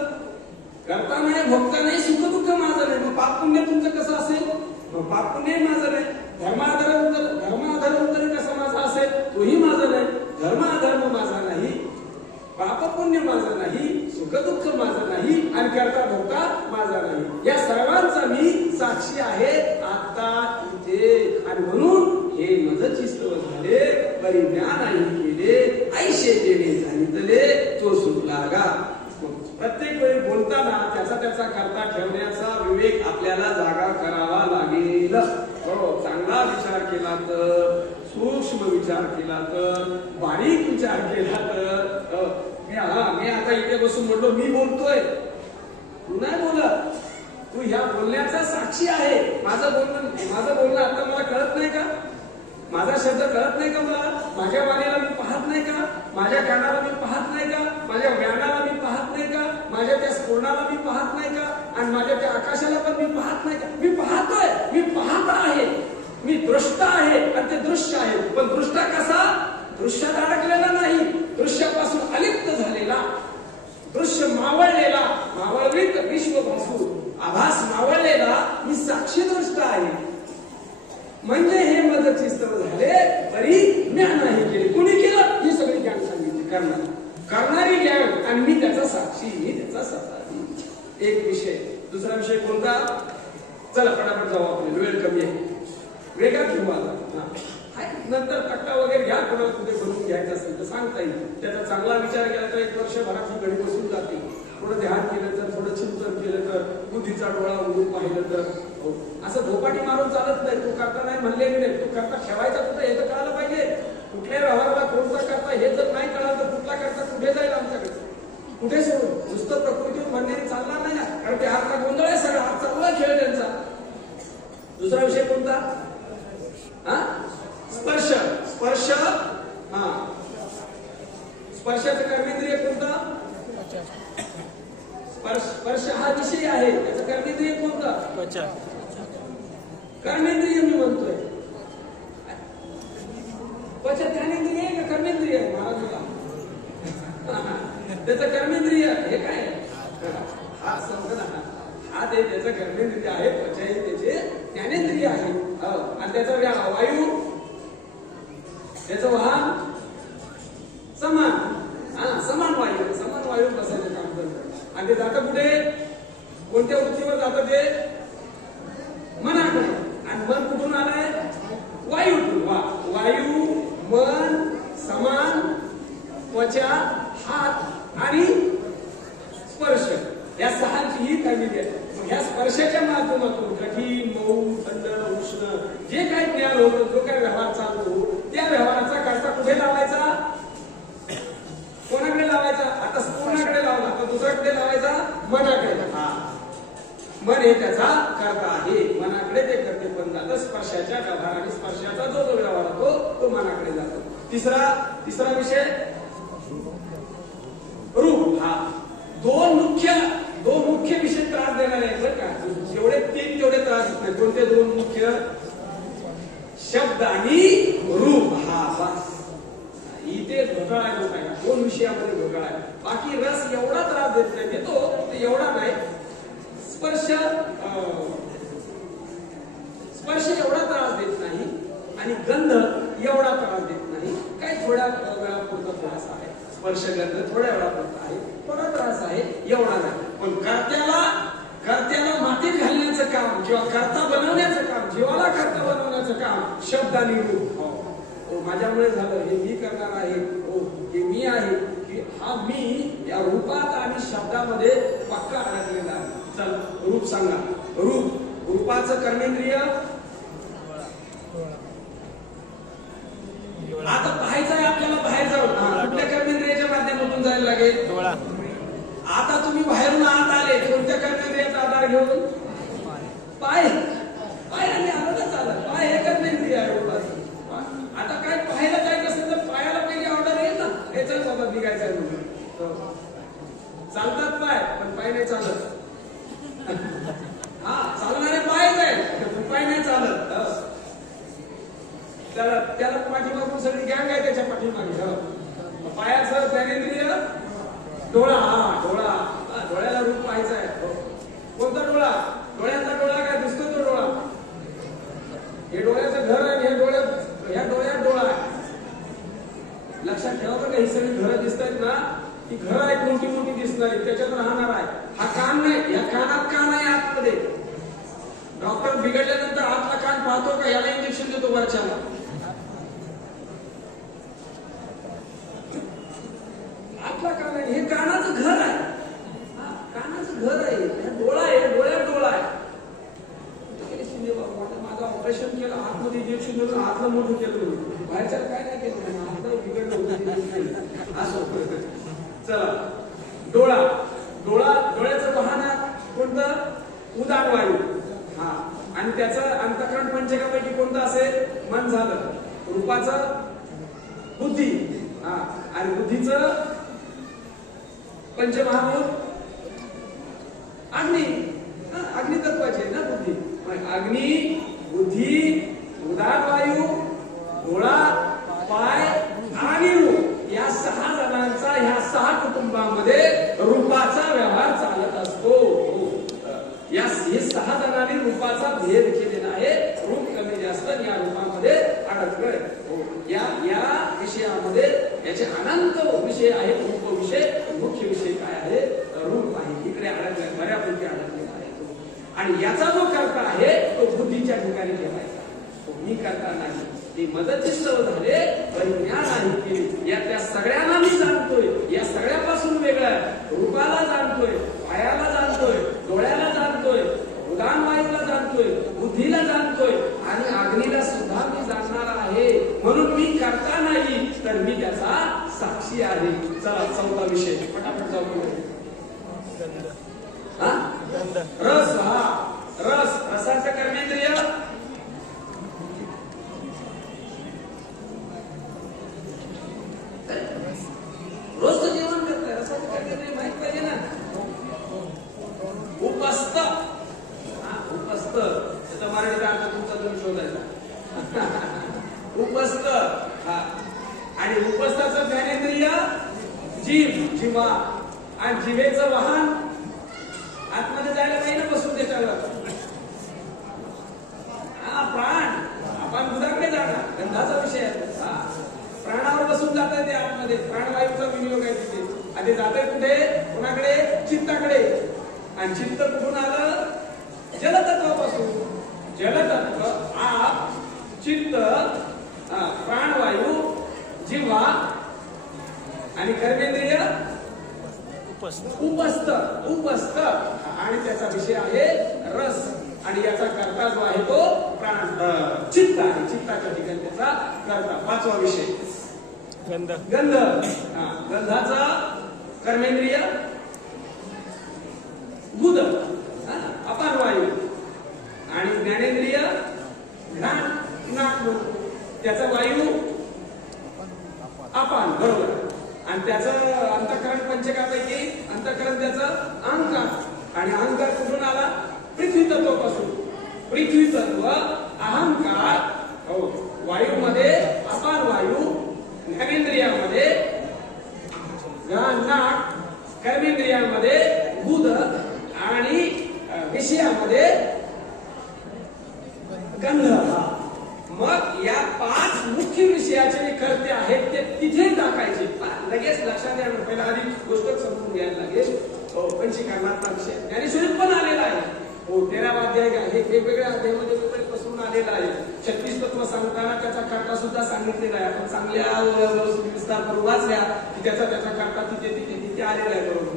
करता नाही, भोगता नाही, सुखदुःख माझं नाही, मग पाप पुण्य तुमचं कसं असेल? मग पाप पुण्य माझं नाही. धर्माधर्म तरी कसं माझा असेल? तोही माझं नाही. धर्म अधर्म माझा नाही, पाप पुण्य माझं नाही, सुखदुःख माझं नाही, आणि करता भोगता माझा नाही. या सर्वांचा मी साक्षी आहे आता इथे. आणि म्हणून हे मजची स्तव झाले, परिज्ञान आई केले, ऐशे देणे सांगितले, तो सुख लागा. प्रत्येक वेळी बोलताना त्याचा करता ठेवण्याचा विवेक आपल्याला जागा करावा लागेल. हो, चांगला विचार केला तर, सूक्ष्म विचार केला तर, बारीक विचार केला तर. मी आता इथे बसून म्हटलो मी बोलतोय, तू नाही बोलत, तू ह्या बोलण्याचा साक्षी आहे. माझं बोलणं आता मला कळत नाही का? माझा शब्द कळत नाही का मला? माझ्या वाणीला मी पाहत नाही का? माझ्या कानाला मी पाहत नाही का? माझ्या व्यानाला मी पाहत नाही का? माझ्या त्या स्फोरणाला मी पाहत नाही का? आणि माझ्या त्या आकाशाला पण मी पाहत नाही का? मी पाहतोय, मी पाहत आहे, मी दृष्टा आहे, आणि ते दृश्य आहे. पण दृष्टा कसा? दृश्यात अडकलेला नाही, दृश्यापासून अलिप्त झालेला, दृश्य मावळलेला, मावळवित विश्वभासू, आभास मावळलेला मी साक्षी दृष्ट आहे. म्हणजे हे मदतची स्तव झाले, परिज्ञान नाही केले. कुणी केलं? ही सगळी ज्ञान सांगितली, करणारी ज्ञान, आणि मी त्याचा साक्षी, मी त्याचा साक्षी. एक विषय. दुसरा विषय कोणता? चला पटापट जाऊ, आपले वेळ कमी आहे, वेगात घेऊ आता. नंतर तक्ता वगैरे घ्या, कोणाला कुठे बनवून घ्यायचं असेल तर सांगता येईल. त्याचा चांगला विचार केला तर 1 वर्षभरात ही घडी बसून जाते. थोडं ध्यान केलं तर, थोडं चिंतन केलं तर, बुद्धीचा डोळा उघडून पाहिलं तर. असं झोपाटी मारून चालत नाही. तू करता नाही म्हणले नाही, तू करता ठेवायचा कुठे हे तर कळायला पाहिजे. कुठल्या व्यवहाराला कोणता करता हे जर नाही कळालं तर कुठला करता कुठे जाईल आमच्याकडे? कुठे सोडून? नुसतं प्रकृतीवर म्हणण्याने चालणार नाही ना, कारण ते हातचा गोंधळ आहे सगळा, हात चालला खेळ त्यांचा. दुसरा विषय कोणता? स्पर्श. स्पर्शाचं कर्मेंद्रिय कोणतं? स्पर्श हा विषय आहे, त्याचं कर्मेंद्रिय कोणतं? कर्मेंद्रिय मी म्हणतोय. त्वचा ज्ञानेंद्रिय आहे का कर्मेंद्रिय आहे? महाराजाला त्याचं कर्मेंद्रिय हे काय? हा समजा, हा ते त्याचं कर्मेंद्रिय आहे, त्वचा हे त्याचे ज्ञानेंद्रिय आहे. आणि त्याचा वायू, त्याचं वाहन समान वायू बसायचं काम करतं. आणि ते जातं कुठे? कोणत्या वृत्तीवर जातं ते? मनाकडे. आणि मन कुठून आलंय? वायूतून. वायू, मन, समान, त्वचा, हात आणि स्पर्श, या 6ची ही फॅमिली आहे. ह्या स्पर्शाच्या माध्यमातून कठीण, मऊ, थंड, उष्ण जे काही ज्ञान होतं, जो काही व्यवहार चालतो, त्या व्यवहाराचा करता कुठे लावायचा? कोणाकडे लावायचा? आता स्फोरणाकडे लावला, तर दुसऱ्याकडे लावायचा? मनाकडे. मन हे त्याचा करता आहे, मनाकडे ते करते पण जातं. स्पर्शाच्या व्यवहार आणि स्पर्शाचा जो व्यवहार होतो तो मनाकडे जातो. तिसरा विषय रूप. हा दोन मुख्य विषय त्रास देणारे आहेत बरं का. जेवढे 3 तेवढे त्रास देत नाही. कोणते 2 मुख्य? शब्द आणि रूप. हा बस इथे घोटाळा आहे मोठा आहे, दोन विषयामध्ये घोटाळा आहे. बाकी रस एवढा त्रास देत नाही, देतो एवढा नाही. स्पर्श एवढा त्रास देत नाही आणि गंध एवढा त्रास देत नाही. काही थोड्या वेळापुरता त्रास आहे. स्पर्श गंध थोड्या वेळापुरता आहे, थोडा त्रास आहे, एवढा नाही. पण कर्त्याला मातीत घालण्याचं काम किंवा कर्ता बनवण्याचं काम, जीवाला कर्ता बनवण्याचं काम शब्द आणि रूप. हो, माझ्यामुळे झालं, हे मी करणार आहे. हो, हे मी आहे की हा मी या रूपात आणि शब्दामध्ये पक्का अडकलेला आहे. चल रूप सांगा. रूपाचं कर्मेंद्रिय. आता पाहायचं आहे आपल्याला बाहेर जाऊन. कुठल्या कर्मेंद्रियाच्या माध्यमातून जायला लागेल? आता तुम्ही बाहेरून आत आले, कोणत्या कर्मेंद्रियाचा आधार घेऊन? पाय. पायाने आलं तर चालत. पाय हे कर्मेंद्रिय आहे रूपाचं. आता काय पाहायला काय नसेल तर पायाला पहिली ऑर्डर येईल ना, याचाच बाबा निघायचं आहे म्हणून. चालतात पाय, पण पाय नाही चालत. हा, चालणारे पायच आहे, पाय नाही चालत. त्याला पाठीमागून सगळी गँग आहे त्याच्या पाठीमागे. पायाचं ज्ञानेंद्रिय डोळा. डोळ्याला रूप पाहायचं आहे. कोणता डोळा? डोळ्याचा डोळा काय दिसतो तो डोळा? हे डोळ्याचं घर आहे, ह्या डोळ्यात डोळा आहे. लक्षात ठेवा बरं, ही सगळी घरं दिसत आहेत ना, ही घरं आहेत मोठी मोठी दिसणारी, त्याच्यात राहणार आहे. हा कान नाही, या कानात कान आहे आतमध्ये. डॉक्टर बिघडल्यानंतर आतला कान पाहतो का? याला इंजेक्शन देतो वरच्याला. आतला कान आहे, हे कानाचं घर आहे. कानाचं घर आहे, डोळा आहे, डोळ्यात डोळा आहे. माझं ऑपरेशन केलं, आतमध्ये इंजेक्शन देऊन आतलं मोठं केलं, बाहेरच्या काय नाही केलं, आतलं बिघडलं होतं असं. चला, डोळ्याचं वाहन कोणतं? उदान वायू. हा, आणि त्याचं अंतःकरण पंचकापैकी कोणतं असेल? मन झालं. रूपाचं बुद्धी. हा, आणि बुद्धीचं पंचमहाभूत अग्नी. अग्नितत्वाचे ना बुद्धी. अग्नी, बुद्धी, उदान वायू, डोळा, पाय आणि रूप, या 6 जणांचा ह्या 6 कुटुंबामध्ये रूपाचा व्यवहार चालत असतो. हे 6 जणांनी रूपाचा भेद केलेला आहे. रूप कमी जास्त या रूपामध्ये अडकलंय. या विषयामध्ये याचे अनंत विषय आहेत. रूप विषय, मुख्य विषय काय आहे? रूप आहे. इकडे अडकलाय, बऱ्यापैकी अडकलेला आहे. आणि याचा जो करता आहे तो बुद्धीच्या ठिकाणी ठेवायचा. मी करता नाही, ते मदतचित्त झाले, परिज्ञान आहे. त्या सगळ्यांना मी जाणतोय, या सगळ्यापासून वेगळं रूपाला जाणतोय, पायाला जाणतोय, डोळ्याला जाणतोय, उदान वायूला जाणतोय, बुद्धीला जाणतोय आणि अग्नीला सुद्धा मी जाणणार आहे. म्हणून मी करता नाही, तर मी त्याचा साक्षी आहे. चला, 4था विषय फटाफट जाऊ. रस. रसाचं कर्मेंद्रिय. रोजचं जेवण करताय, रसाचं कर्मेंद्रिय माहित पाहिजे ना. उपस्थ. उपस्थ, त्याचा मराठीचा अर्थ तुमचा तुम्ही शोधायचा. उपस्थ. आणि उपस्थाचं ज्ञानेंद्रिय जीवा. आणि जिभेचं वाहन आतमध्ये जायला नाही ना बसून त्याच्यावर. प्राण. आपण दुधाकडे जाणार, गंधाचा विषय आहे. प्राणावर बसून जात आहे ते आतमध्ये. प्राणवायूचा विनियोग आहे तिथे. आणि जाते कुठे? कोणाकडे? चित्ताकडे. आणि चित्त कुठून आलं? जलतत्वापासून. जलतत्व, आप, चित्त, प्राणवायू, जिव्हा आणि कर्मेंद्रिय उपस्थ. आणि त्याचा विषय आहे रस. आणि याचा कर्ता जो आहे तो प्राण चित्त आहे. चित्ताच्या ठिकाणी त्याचा कर्ता. 5वा विषय गंध. गंधाचा कर्मेंद्रिय गुद, अपान वायू. आणि ज्ञानेंद्रिय घ्राण, नाक, त्याचा वायू अपान. बरोबर. आणि त्याचं अंतःकरण पंचकापैकी अंतःकरण त्याचं अहंकार. आणि अहंकार कुठून आला? पृथ्वी तत्वापासून. पृथ्वी तत्व, अहंकार, वायूमध्ये अपान वायू, ज्ञानेंद्रियामध्ये विषयाचे जे कर्ते आहेत ते तिथे टाकायचे. लगेच लक्षात येणार. पहिला आधी गोष्ट समजून घ्यायला लागेल. पंचीकरणाचा विषय ज्ञानेश्वरी पण आलेला आहे. 13वा अध्याय हे वेगवेगळ्या अध्यायामध्ये वेगवेगळे पसरून आलेला आहे. 36 तत्व सांगताना त्याचा कर्ता सुद्धा सांगितलेला आहे. आपण चांगल्या विस्तारपूर्वक वाचल्या की त्याचा कर्ता तिथे आलेला आहे. बरोबर.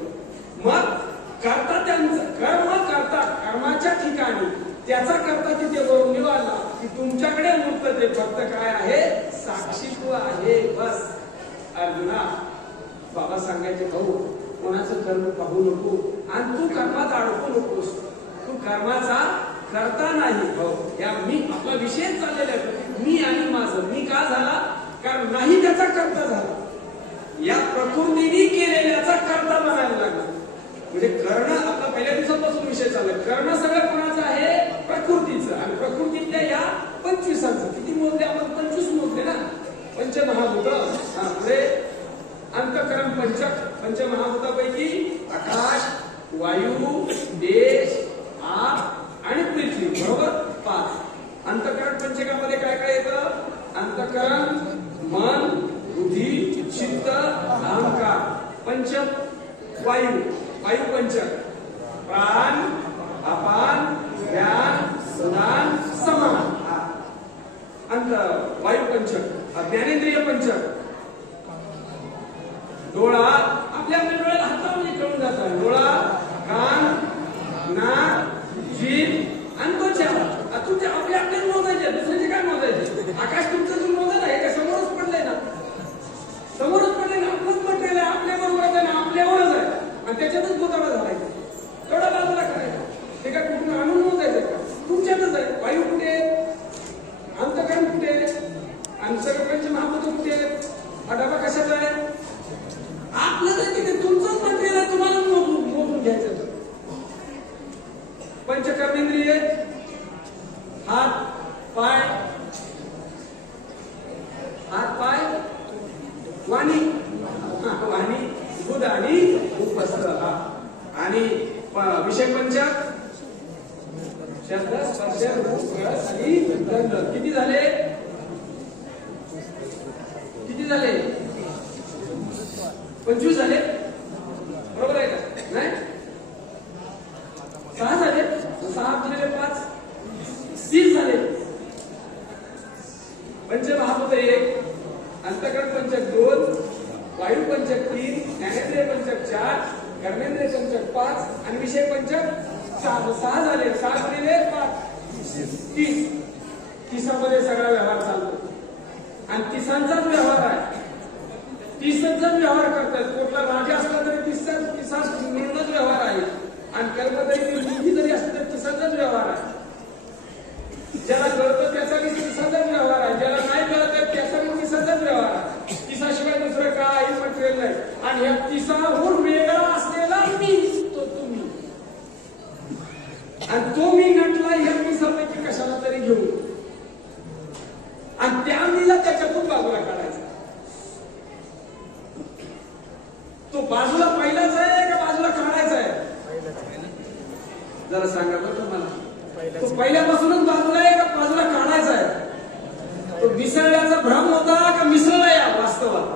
मग कर्ता त्यांचं कर्म करता कर्माच्या ठिकाणी त्याचा कर्ता तिथे बरोबर निवडला की तुमच्याकडे मुक्त ते फक्त काय आहे, साक्षीत्व आहे. बस. अर्जुना, बाबा सांगायचे भाऊ कोणाचं कर्म पाहू नको आणि तू कर्मात अडकू नकोस. तू कर्माचा करता नाही. भाऊ या मी आपला विषय चाललेला आहे. मी आणि माझं मी का झाला, कारण नाही त्याचा कर्ता झाला. या प्रकृतीने केलेल्याचा कर्ता बनायला लागला. म्हणजे कर्ण आपला पहिल्या दिवसापासून विषय चाललाय. कर्ण सगळं कोणाचं आहे, प्रकृतीचं. आणि प्रकृतीतल्या या 25 किती मोजले आपण, 25 मोजले ना. पंचमहाभूत. पुढे अंतःकरण पंचक. पंचमहाभूतापैकी आकाश, वायू, देश, आग आणि पृथ्वी. बरोबर. 5. अंतःकरण पंचकामध्ये काय काय येतं, अंतःकरण, मन, बुद्धी, चित्त, अहंकार. पंच वायू, वायू पंचक. प्राण, अपान, ज्ञान, उदान, समान. वायू पंचक. ज्ञानेंद्रिय पंचक. डोळा, आपल्या डोळ्याला हातामध्ये कळून जातात. डोळा, कान, नाक, जीभ आणि त्वचा. तुमच्या आपल्या मोजायचे, दुसऱ्याचे काय मोजायचे. आकाश तुमचं तुम्ही मोजा ना, हे समोरच पडलंय ना, समोरच पडलंय ना. आपलंच म्हटलेलं आहे, आपल्या बरोबर आहे ना, आपल्यावरच आहे आणि त्याच्यातच गोतावळा झालायचा. तेवढा बाजूला करायचा. ते काय कुठून आणून मोजायचं का, तुमच्यातच आहे. वायू कुठे, अंतःकरण कुठे आणि सगळं पंचमहाभूत कुठे. हा डबा कशाचा आहे, आपलं तर तिथे तुमचंच म्हटलेलं आहे, तुम्हाला मोजून घ्यायचं. पंचकर्मेंद्रिय, हात पाय, वाणी, वाणी, बुध आणि उपस्थ. आणि विषय पंचक, शब्द, स्पर्श, रूप, रस आणि गंध. किती झाले, किती झाले, 25 झाले. बरोबर आहे का, नाही 6 झाले. 6 गुणिले 5 30 झाले. पंचमहाभूत 1, अंतःकरण पंचक 2, वायू पंचक 3, ज्ञानेंद्रिय पंचक 4, कर्मेंद्रिय पंचक 5 आणि विषय पंचक 6 झाले. 6 गुणिले 5 30. 30मध्ये सगळा व्यवहार चालतो आणि 30चाच व्यवहार आहे. 30चा व्यवहार करतात. कुठला राजा असला तरी 30 मिळूनच व्यवहार आहे आणि कर्मचारी बुद्धी जरी असली तरी 30चाच व्यवहार आहे. ज्याला कळतं त्याचा 30चाच व्यवहार आहे, ज्याला नाही कळत त्याचा 30चाच व्यवहार आहे. 30शिवाय दुसरं काही मटेरियल नाही. आणि या 30हून वेगळा असलेला मी, तो तुम्ही. आणि तो मी नटला या 30पैकी कशाला तरी घेऊन आणि त्या मीला त्याच्यातून बाजूला काढायचा. तो बाजूला पहिलाच आहे का बाजूला काढायचा आहे, जरा सांगा बरं मला. तो पहिल्यापासूनच बाजूला आहे का बाजूला काढायचा आहे. तो मिसळल्याचा भ्रम होता का मिसळला या वास्तवात,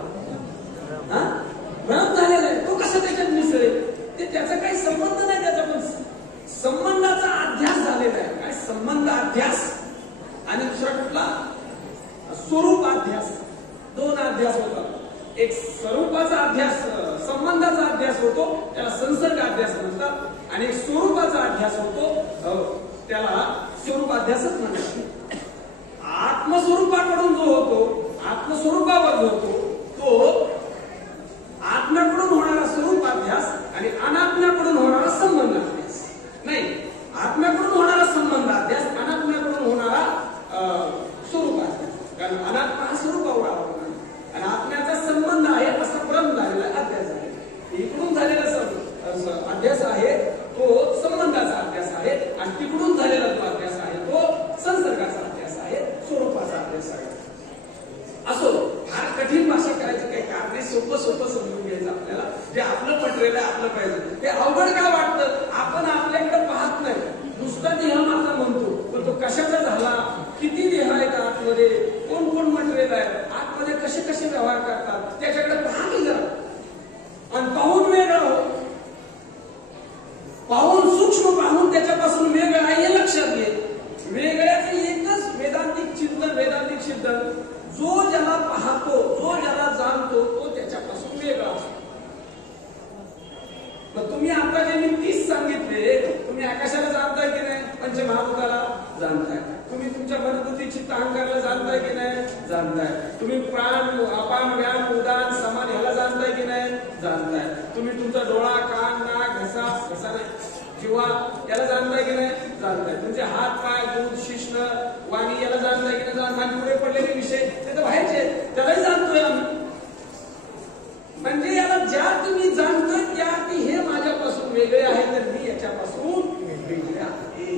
भ्रम झालेला आहे. तो कसा त्याच्यात मिसळेल, ते त्याचा काही संबंध नाही. त्याचा पण संबंधाचा अध्यास झालेला आहे. काय संबंध अध्यास आणि दुसरा कुठला स्वरूप अध्यास. 2 अध्यास होतात. एक स्वरूपाचा अध्यास, संबंधाचा अध्यास होतो, त्याला संसर्ग अध्यास म्हणतात. आणि एक स्वरूपाचा अध्यास होतो, त्याला स्वरूप अध्यासच म्हणतात. आत्मस्वरूपाकडून जो होतो, आत्मस्वरूपावर जो होतो तो आत्म्याकडून होणारा स्वरूप अध्यास आणि अनात्म्याकडून होणारा संबंध अध्यास. नाही, आत्म्याकडून होणारा संबंध अध्यास, अनात्म्याकडून होणारा स्वरूप अध्यास. कारण अनात्मा हा स्वरूपावर अवलंबून आणि आत्म्याचा संबंध आहे असा भ्रम झालेला अध्यास आहे. इकडून झालेला अध्यास आहे तो संबंधाचा अध्यास आहे आणि तिकडून झालेला जो अध्यास आहे तो संसर्गाचा अध्यास आहे, स्वरूपाचा अध्यास आहे. असो, फार कठीण करतात त्याच्याकडे पहा की जरा आणि पाहून वेगळं हो, पाहून सूक्ष्म पाहून त्याच्यापासून वेगळं आहे हे लक्षात घे. वेगळ्याचं एकच वेदांतिक चिंतन, वेदांतिक चिंतन, जो ज्याला पाहतो, जो ज्याला जाणतो तो त्याच्यापासून वेगळा असतो. मग तुम्ही आता जे मी 30 सांगितले, तुम्ही आकाशाला जाणताय की नाही? पंचमहाभूताला जाणताय. तुम्ही तुमच्या मनबुद्धी चित्त अहंकारला जाणताय की नाही? जाणताय. तुम्ही प्राण, अपान, व्यान, उदान, समान ह्याला जाणताय की नाही? जाणताय. तुम्ही तुमचा डोळा, कान, नाक, घसा नाही, किंवा याला जाणताय की नाही? जाणताय. तुमचे हात, पाय, दूध, शिश्न, वाणी याला जाणताय की नाही? जाणताय. पुढे पडलेले विषय ते तर बाहेरचे, त्यालाही जाणतोय आम्ही. म्हणजे याला ज्या तुम्ही जाणतोय त्या की हे माझ्यापासून वेगळे आहे, तर मी याच्यापासून वेगळे आहे.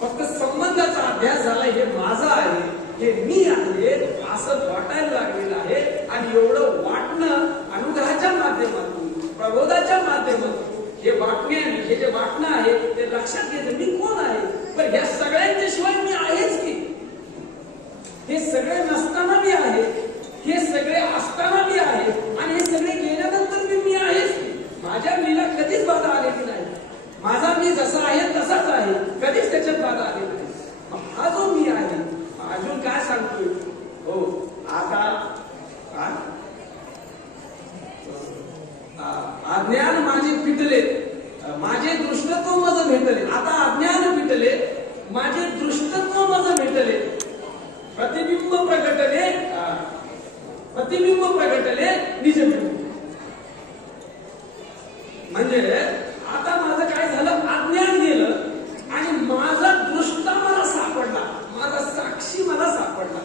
फक्त संबंधाचा अभ्यास झाला, हे माझं आहे, हे मी आहे असं वाटायला लागलेलं आहे. आणि एवढं वाटणं अनुग्रहाच्या माध्यमातून, प्रबोधाच्या माध्यमातून हे वाटण्याने, हे जे वाटणं आहे ते लक्षात घ्यायचं मी कोण आहे. पण ह्या सगळ्यांच्या शिवाय मी आहेच की. हे सगळे नसताना मी आहे, हे सगळे असताना मी आहे, आणि हे सगळे गेल्यानंतर मी आहेच की. माझ्या मीला कधीच बाधा आलेली नाही. माझा मी जसा आहे तसाच आहे, कधीच त्याच्यात बाधा आलेली नाही. हा जो मी आहे, अजून काय सांगतोय? हो, आता अज्ञान माझे फिटले, माझे दृष्टत्व माझं भेटले. आता अज्ञान फिटले, माझे दृष्टत्व माझं भेटले. प्रतिबिंब प्रगटले, प्रतिबिंब प्रगटले निजबिंब. म्हणजे आता माझं काय झालं, अज्ञान गेलं आणि माझा दृष्टा मला सापडला, माझा साक्षी मला सापडला.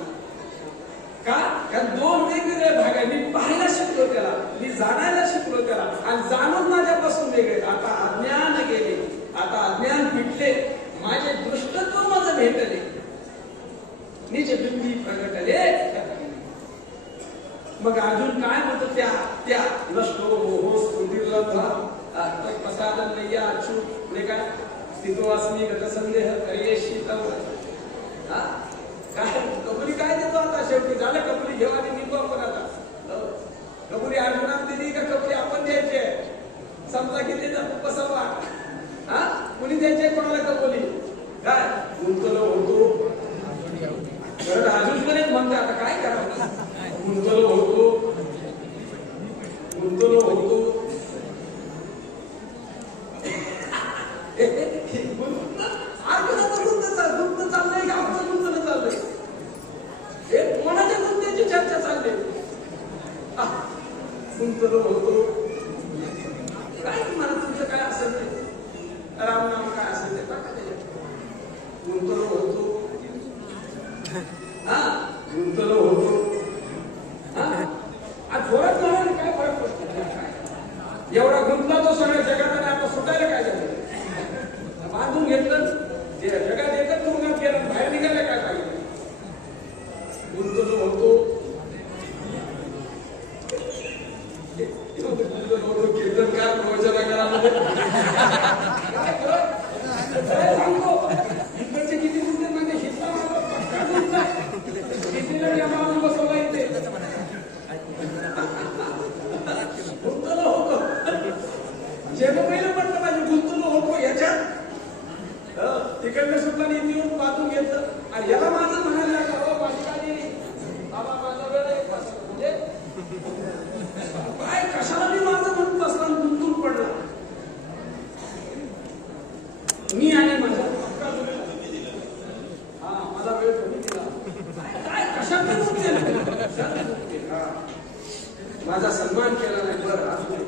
का? कारण दोन वेगवेगळे भाग आहे. मी पाहायला शिकलो त्याला, मी जाणायला शिकलो त्याला, आणि जाणून माझ्यापासून वेगळे. आता अज्ञान गेले, आता अज्ञान फिटले, माझे दृष्टत्व माझं भेटले, निजबिंबी प्रगटले. मग अजून काय म्हणतो त्या नष्टो मोहो स्फुटिर्लब्धा प्रसादन नय्या अच्युत. पुढे काय? स्थितोऽस्मी गतसंदेह करियेशी तव. काय कबुली काय देतो आता? शेवटी झालं कबुली घेऊ आणि निघू आपण आता. कबुली अर्जुनात दिली का कबुली आपण द्यायची आहे? समजा की त्याचा उपसंवा कुणी द्यायचे कोणाला कबुली? काय गुंतलो होतो अजून म्हणते, आता काय करावं? गुंतलो होतो, गुंतलो होतो. गुंत चाललंय की आपलं गुंतलं चाललंय? हे कोणाच्या गुंतेची चर्चा चालली? गुंतलो होतो काय? मला तुमचं काय असेल ते रामनाम काय असेल ते टाका त्याच्यात. गुंतलो होतो, गुंतलो होतो. आज जोरात म्हणाले काय फरक पडतो? एवढा गुंतला तो सगळ्या जगात, आणि आता सुटायला काय झालं? बांधून घेतलं, जगात एकच तुरुंगात गेलं, बाहेर निघायला काय पाहिजे? गुंतलो होतो, कीर्तनकार प्रवचनाकारामध्ये काय सांगतो? इकडचे किती गुंते म्हणजे हिस्सा कितीला जमावून बसवला येते. गुंतलो होतो, जेव्हा पहिलं म्हटलं पाहिजे गुंतलो होतो याच्यात. तिकडनं सुद्धा निधी येऊन बांधून घेतलं, आणि याला माझं म्हणायला लागलं, बाबा माझा वेळ आहे. म्हणजे काय कशाला मी माझं म्हणून बसला, गुंतून पडला. मी आणि माझा माझा वेळ कमी दिला. काय कशा माझा सन्मान केला नाही, बरं अजून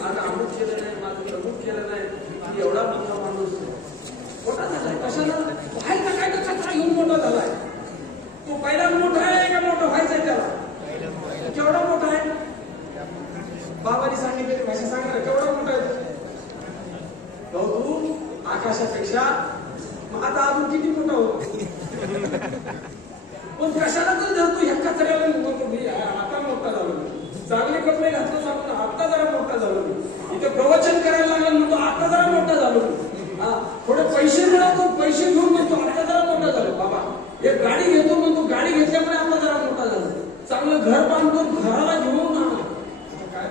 माझं अमुक केलं नाही, माझं प्रमुख केलं नाही. एवढा मोठा माणूस मोठा झालाय कशाला? व्हायचा काय तर कचरा घेऊन मोठा झालाय. तो पहिला मोठा आहे का मोठा व्हायचंय त्याला? केवढा मोठा आहे? बाबांनी सांगितलेली भाषा सांगा ना, केवढा मोठा आहे तू? आकाशापेक्षा आता अजून किती मोठा होतो? पण कशाला तर धरतो ह्या कचऱ्याला? आता मोठा झालो, चांगले कपडे घातलं सांगतो आता जरा मोठा झालो. इथे प्रवचन करायला लागलं म्हणतो आता जरा मोठा झालो. थोडे पैसे मिळवतो, पैसे घेऊन म्हणतो आता जरा मोठा झालो. बाबा एक गाडी घेतो म्हणतो, गाडी घेतल्यामुळे आता जरा मोठा झालो. घर बांधून घराला घेऊन काय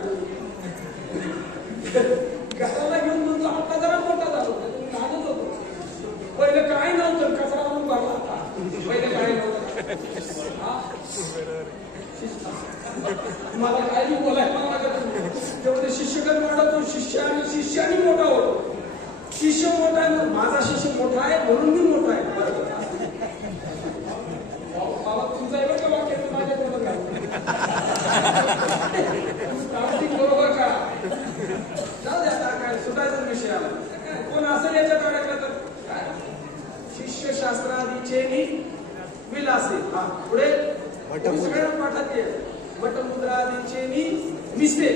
घराला घेऊन म्हणतो आता जरा मोठा झालो तुम्ही लहानच होतो. पहिलं काय नव्हतं कचरा म्हणून भरला आता. पहिलं काय नव्हतं मला काही बोलायला लागत तेवढे शिष्यगण वाढवतो. शिष्याने मोठा होतो. शिष्य मोठा आहे माझा शिष्य मोठा आहे म्हणून मी मोठा आहे. बाबा तुमचा आहे का वाक्य माझ्या बरोबर का जाऊ द्या आता काय सुटायचा विषय आला. कोण असेल याच्यात अडकलं तर काय शिष्यशास्त्रादीचे विलासे. हा पुढे सगळ्या पाठात वटमुद्रादीचे मिसते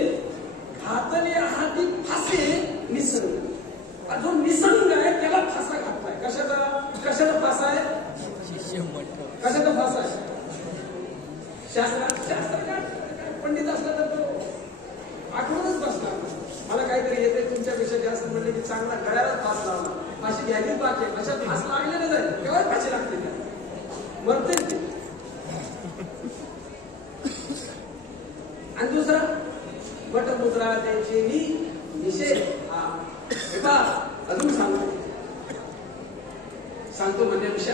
घातले हाती फासे निसर्ग. जो निसर्ग आहे त्याला फासा घातलाय. कशाचा फासा आहे? कशाचा फासा आहे? शास्त्र काय पंडित असला तर तो आठवणच बसणार. मला काहीतरी येते तुमच्यापेक्षा जास्त म्हणले की चांगला गळ्यालाच फास लावला. फाशी घ्यायची बाकी आहे. अशा फास लागलेलं जाईल केव्हा फाशी लागते त्या मरतेच ते. आणि दुसरा वटमुद्रा त्याचे निषेध. अजून सांगतो म्हणण्यापेक्षा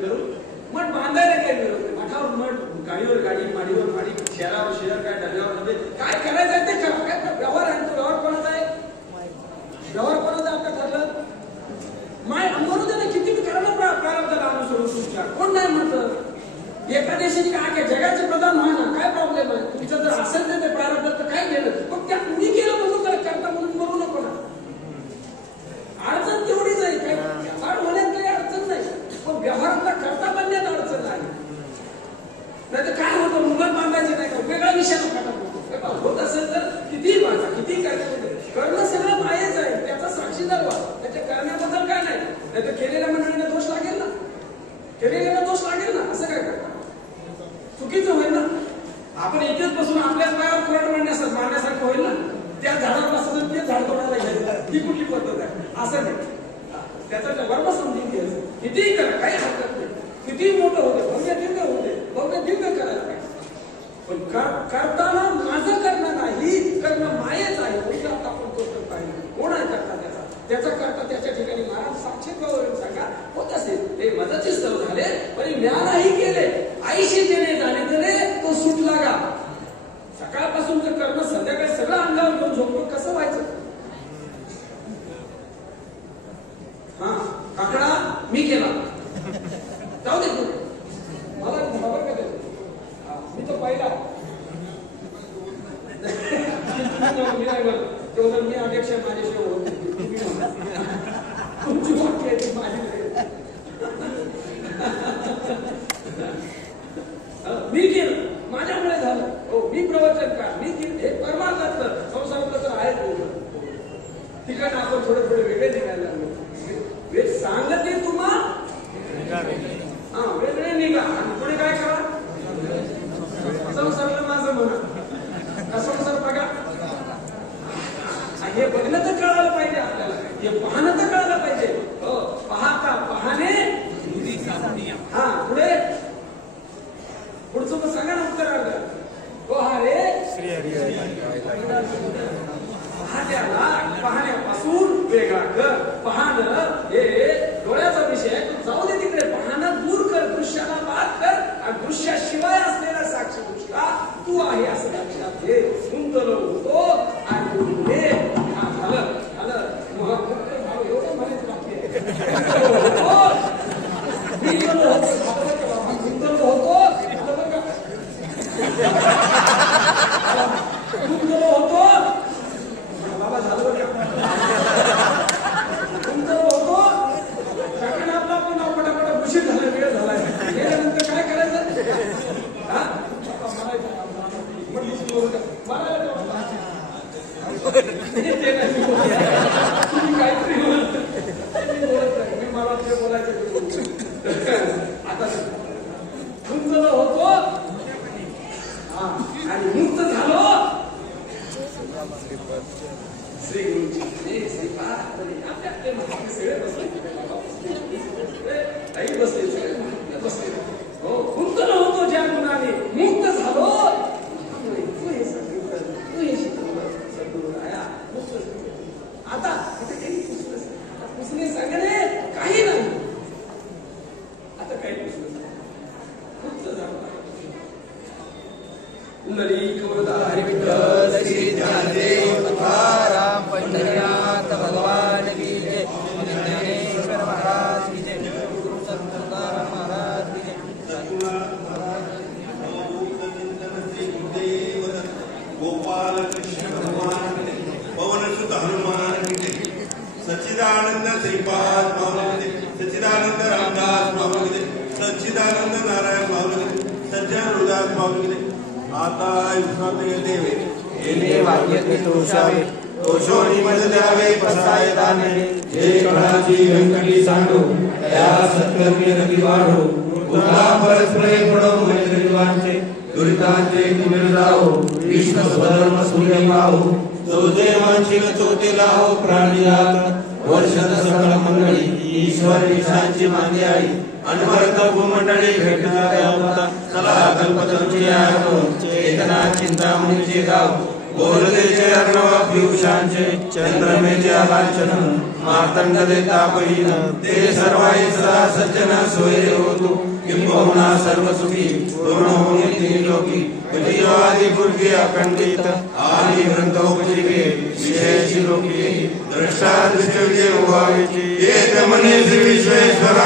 करू. मठ बांधायला काही विरोध नाही. मठावर मठ, गाडीवर गाडी, माडीवर माडी, शहरावर शहर, काय डब्यावर डबे, काय करायचं ते करा. काय व्यवहार आहे तो व्यवहार कोणाचा आहे? व्यवहार कोणाचा आपलं ठरलं? माय म्हणून त्याने किती करायला प्रारंभाला अनुसरून तुमच्या कोण नाही म्हणतं. एका देशाने काय जगाचे प्रधान व्हा ना काय प्रॉब्लेम आहे. तुमचं जर असेल तर ते प्रारंभ तर काय केलं पण त्या कुणी केलं म्हणून त्याला करता म्हणून करू नको ना. अडचण तेवढीच आहे. काय व्यवहार होण्यात काही अडचण नाही पण व्यवहारातला करता बनण्यात अडचण आहे. नाही तर काय होतं मुघल बांधायचे नाही का वेगळा विषय होत असेल तर किती बांधा किती काय करणं सगळं मायेच आहे. त्याचा साक्षीदार व्हा. त्याच्या करण्याबद्दल काय नाही. नाही तर केलेल्या मंडळींना दोष लागेल ना. केलेल्याला दोष लागेल ना. असं काय करता चुकीचं होईल ना. आपण इथेच बसून आपल्याच पायावर कुराड मारण्यासारखं होईल ना. त्या झाडावर बसून ते झाड तोडायला घ्यायचं ही कुठली पद्धत आहे? असं नाही. त्याचा वर्म समजून घ्यायचं. कितीही करा काही हरकत नाही. कितीही मोठं होते भव्य दिव्य होते भव्य दिव्य करायला पाहिजे. पण करताना माझं करणं नाही करणं मायेच आहे. उद्यात आपण तो करता कोण आहे करता त्याचा करता त्याच्या ठिकाणी महाराज साक्षीत्वावरून सांगा होत असेल ते मजाची स्थळ झाले पण ज्ञानही केले आईशी देणे जाणे तरे तो सुटला का. सकाळपासून जर करणं संध्याकाळी सगळं अंगावर घेऊन झोपतो कसं व्हायचं. हा काकडा मी केला जाऊ दे मला खबर का मी तो पहिला मी अध्यक्ष माझ्याशिवाय होत तुमची वाक्य आहे माझी मी केलं माझ्यामुळे झालं. हो मी प्रवचनकार मी हे परमार्थातलं संसारातलं तर आहेच. ठिकाण आपण थोडे थोडे वेगळे निघायला लागलो. सांगते तुम्हा हा वेगळे निघा आणि पुढे काय करा संसारला माझं म्हणा. संसार बघा हे बघणं तर कळायला पाहिजे आपल्याला. हे पाहणं तर कळायला पाहिजे. हो पाहता पाहणे हा पुढे पुढचं सांगा ना उत्तर. हो हा रे पाहण्याला पाहण्यापासून वेगळा कर. पुंडलिक वरदारी विठ्ठल श्री ज्ञानदेव तुकाराम पंढरीनाथ भगवान की जय. ज्ञानेश्वर महाराज की जय. गुरु संत तुकाराम महाराज की जय. गोपाल कृष्ण भगवान की जय. पवन सुत हनुमान की जय. सच्चिदानंद श्रीपाद स्वामी की जय. सच्चिदानंद रामदास स्वामी की जय. सच्चिदानंद नारायण स्वामी की जय. सज्जन हृदय स्वामी की जय. आता विश्वास देवे येणे वाक्य तोषावे दोषोनी मज द्यावे पसाय दाने. जे कळाची व्यंकटी सांडो त्या सत्कर्मी रवी वाढो. तुला परस्परे पडो मैत्रिवांचे दुरितांचे कुमिर जाओ. विष्णू स्वधर्म सूर्य पाहो. चौथे वांशिक चौथे लाहो प्राणियात वर्षद सकळ मंगळी. ईश्वर ईशांची मांदी आई अनवर्त भूमंडळी भेटता. चला कल्पतरुची आगो चेतना चिंतामणीचे गाव. बोलतेचे अर्णव पियुषांचे चंद्रमेचे आलांचन. मार्तंड देता बहीण ते सर्वाई सदा सज्जन सोयरे होतो. किंबहुना सर्व सुखी पूर्ण होणे तिन्ही लोकी. आदि पूर्वी अखंडित आदि ग्रंथोपजीवे विशेष लोकी. द्रष्टा दृष्ट विजय व्हावेची. एक मने श्री विश्वेश्वरा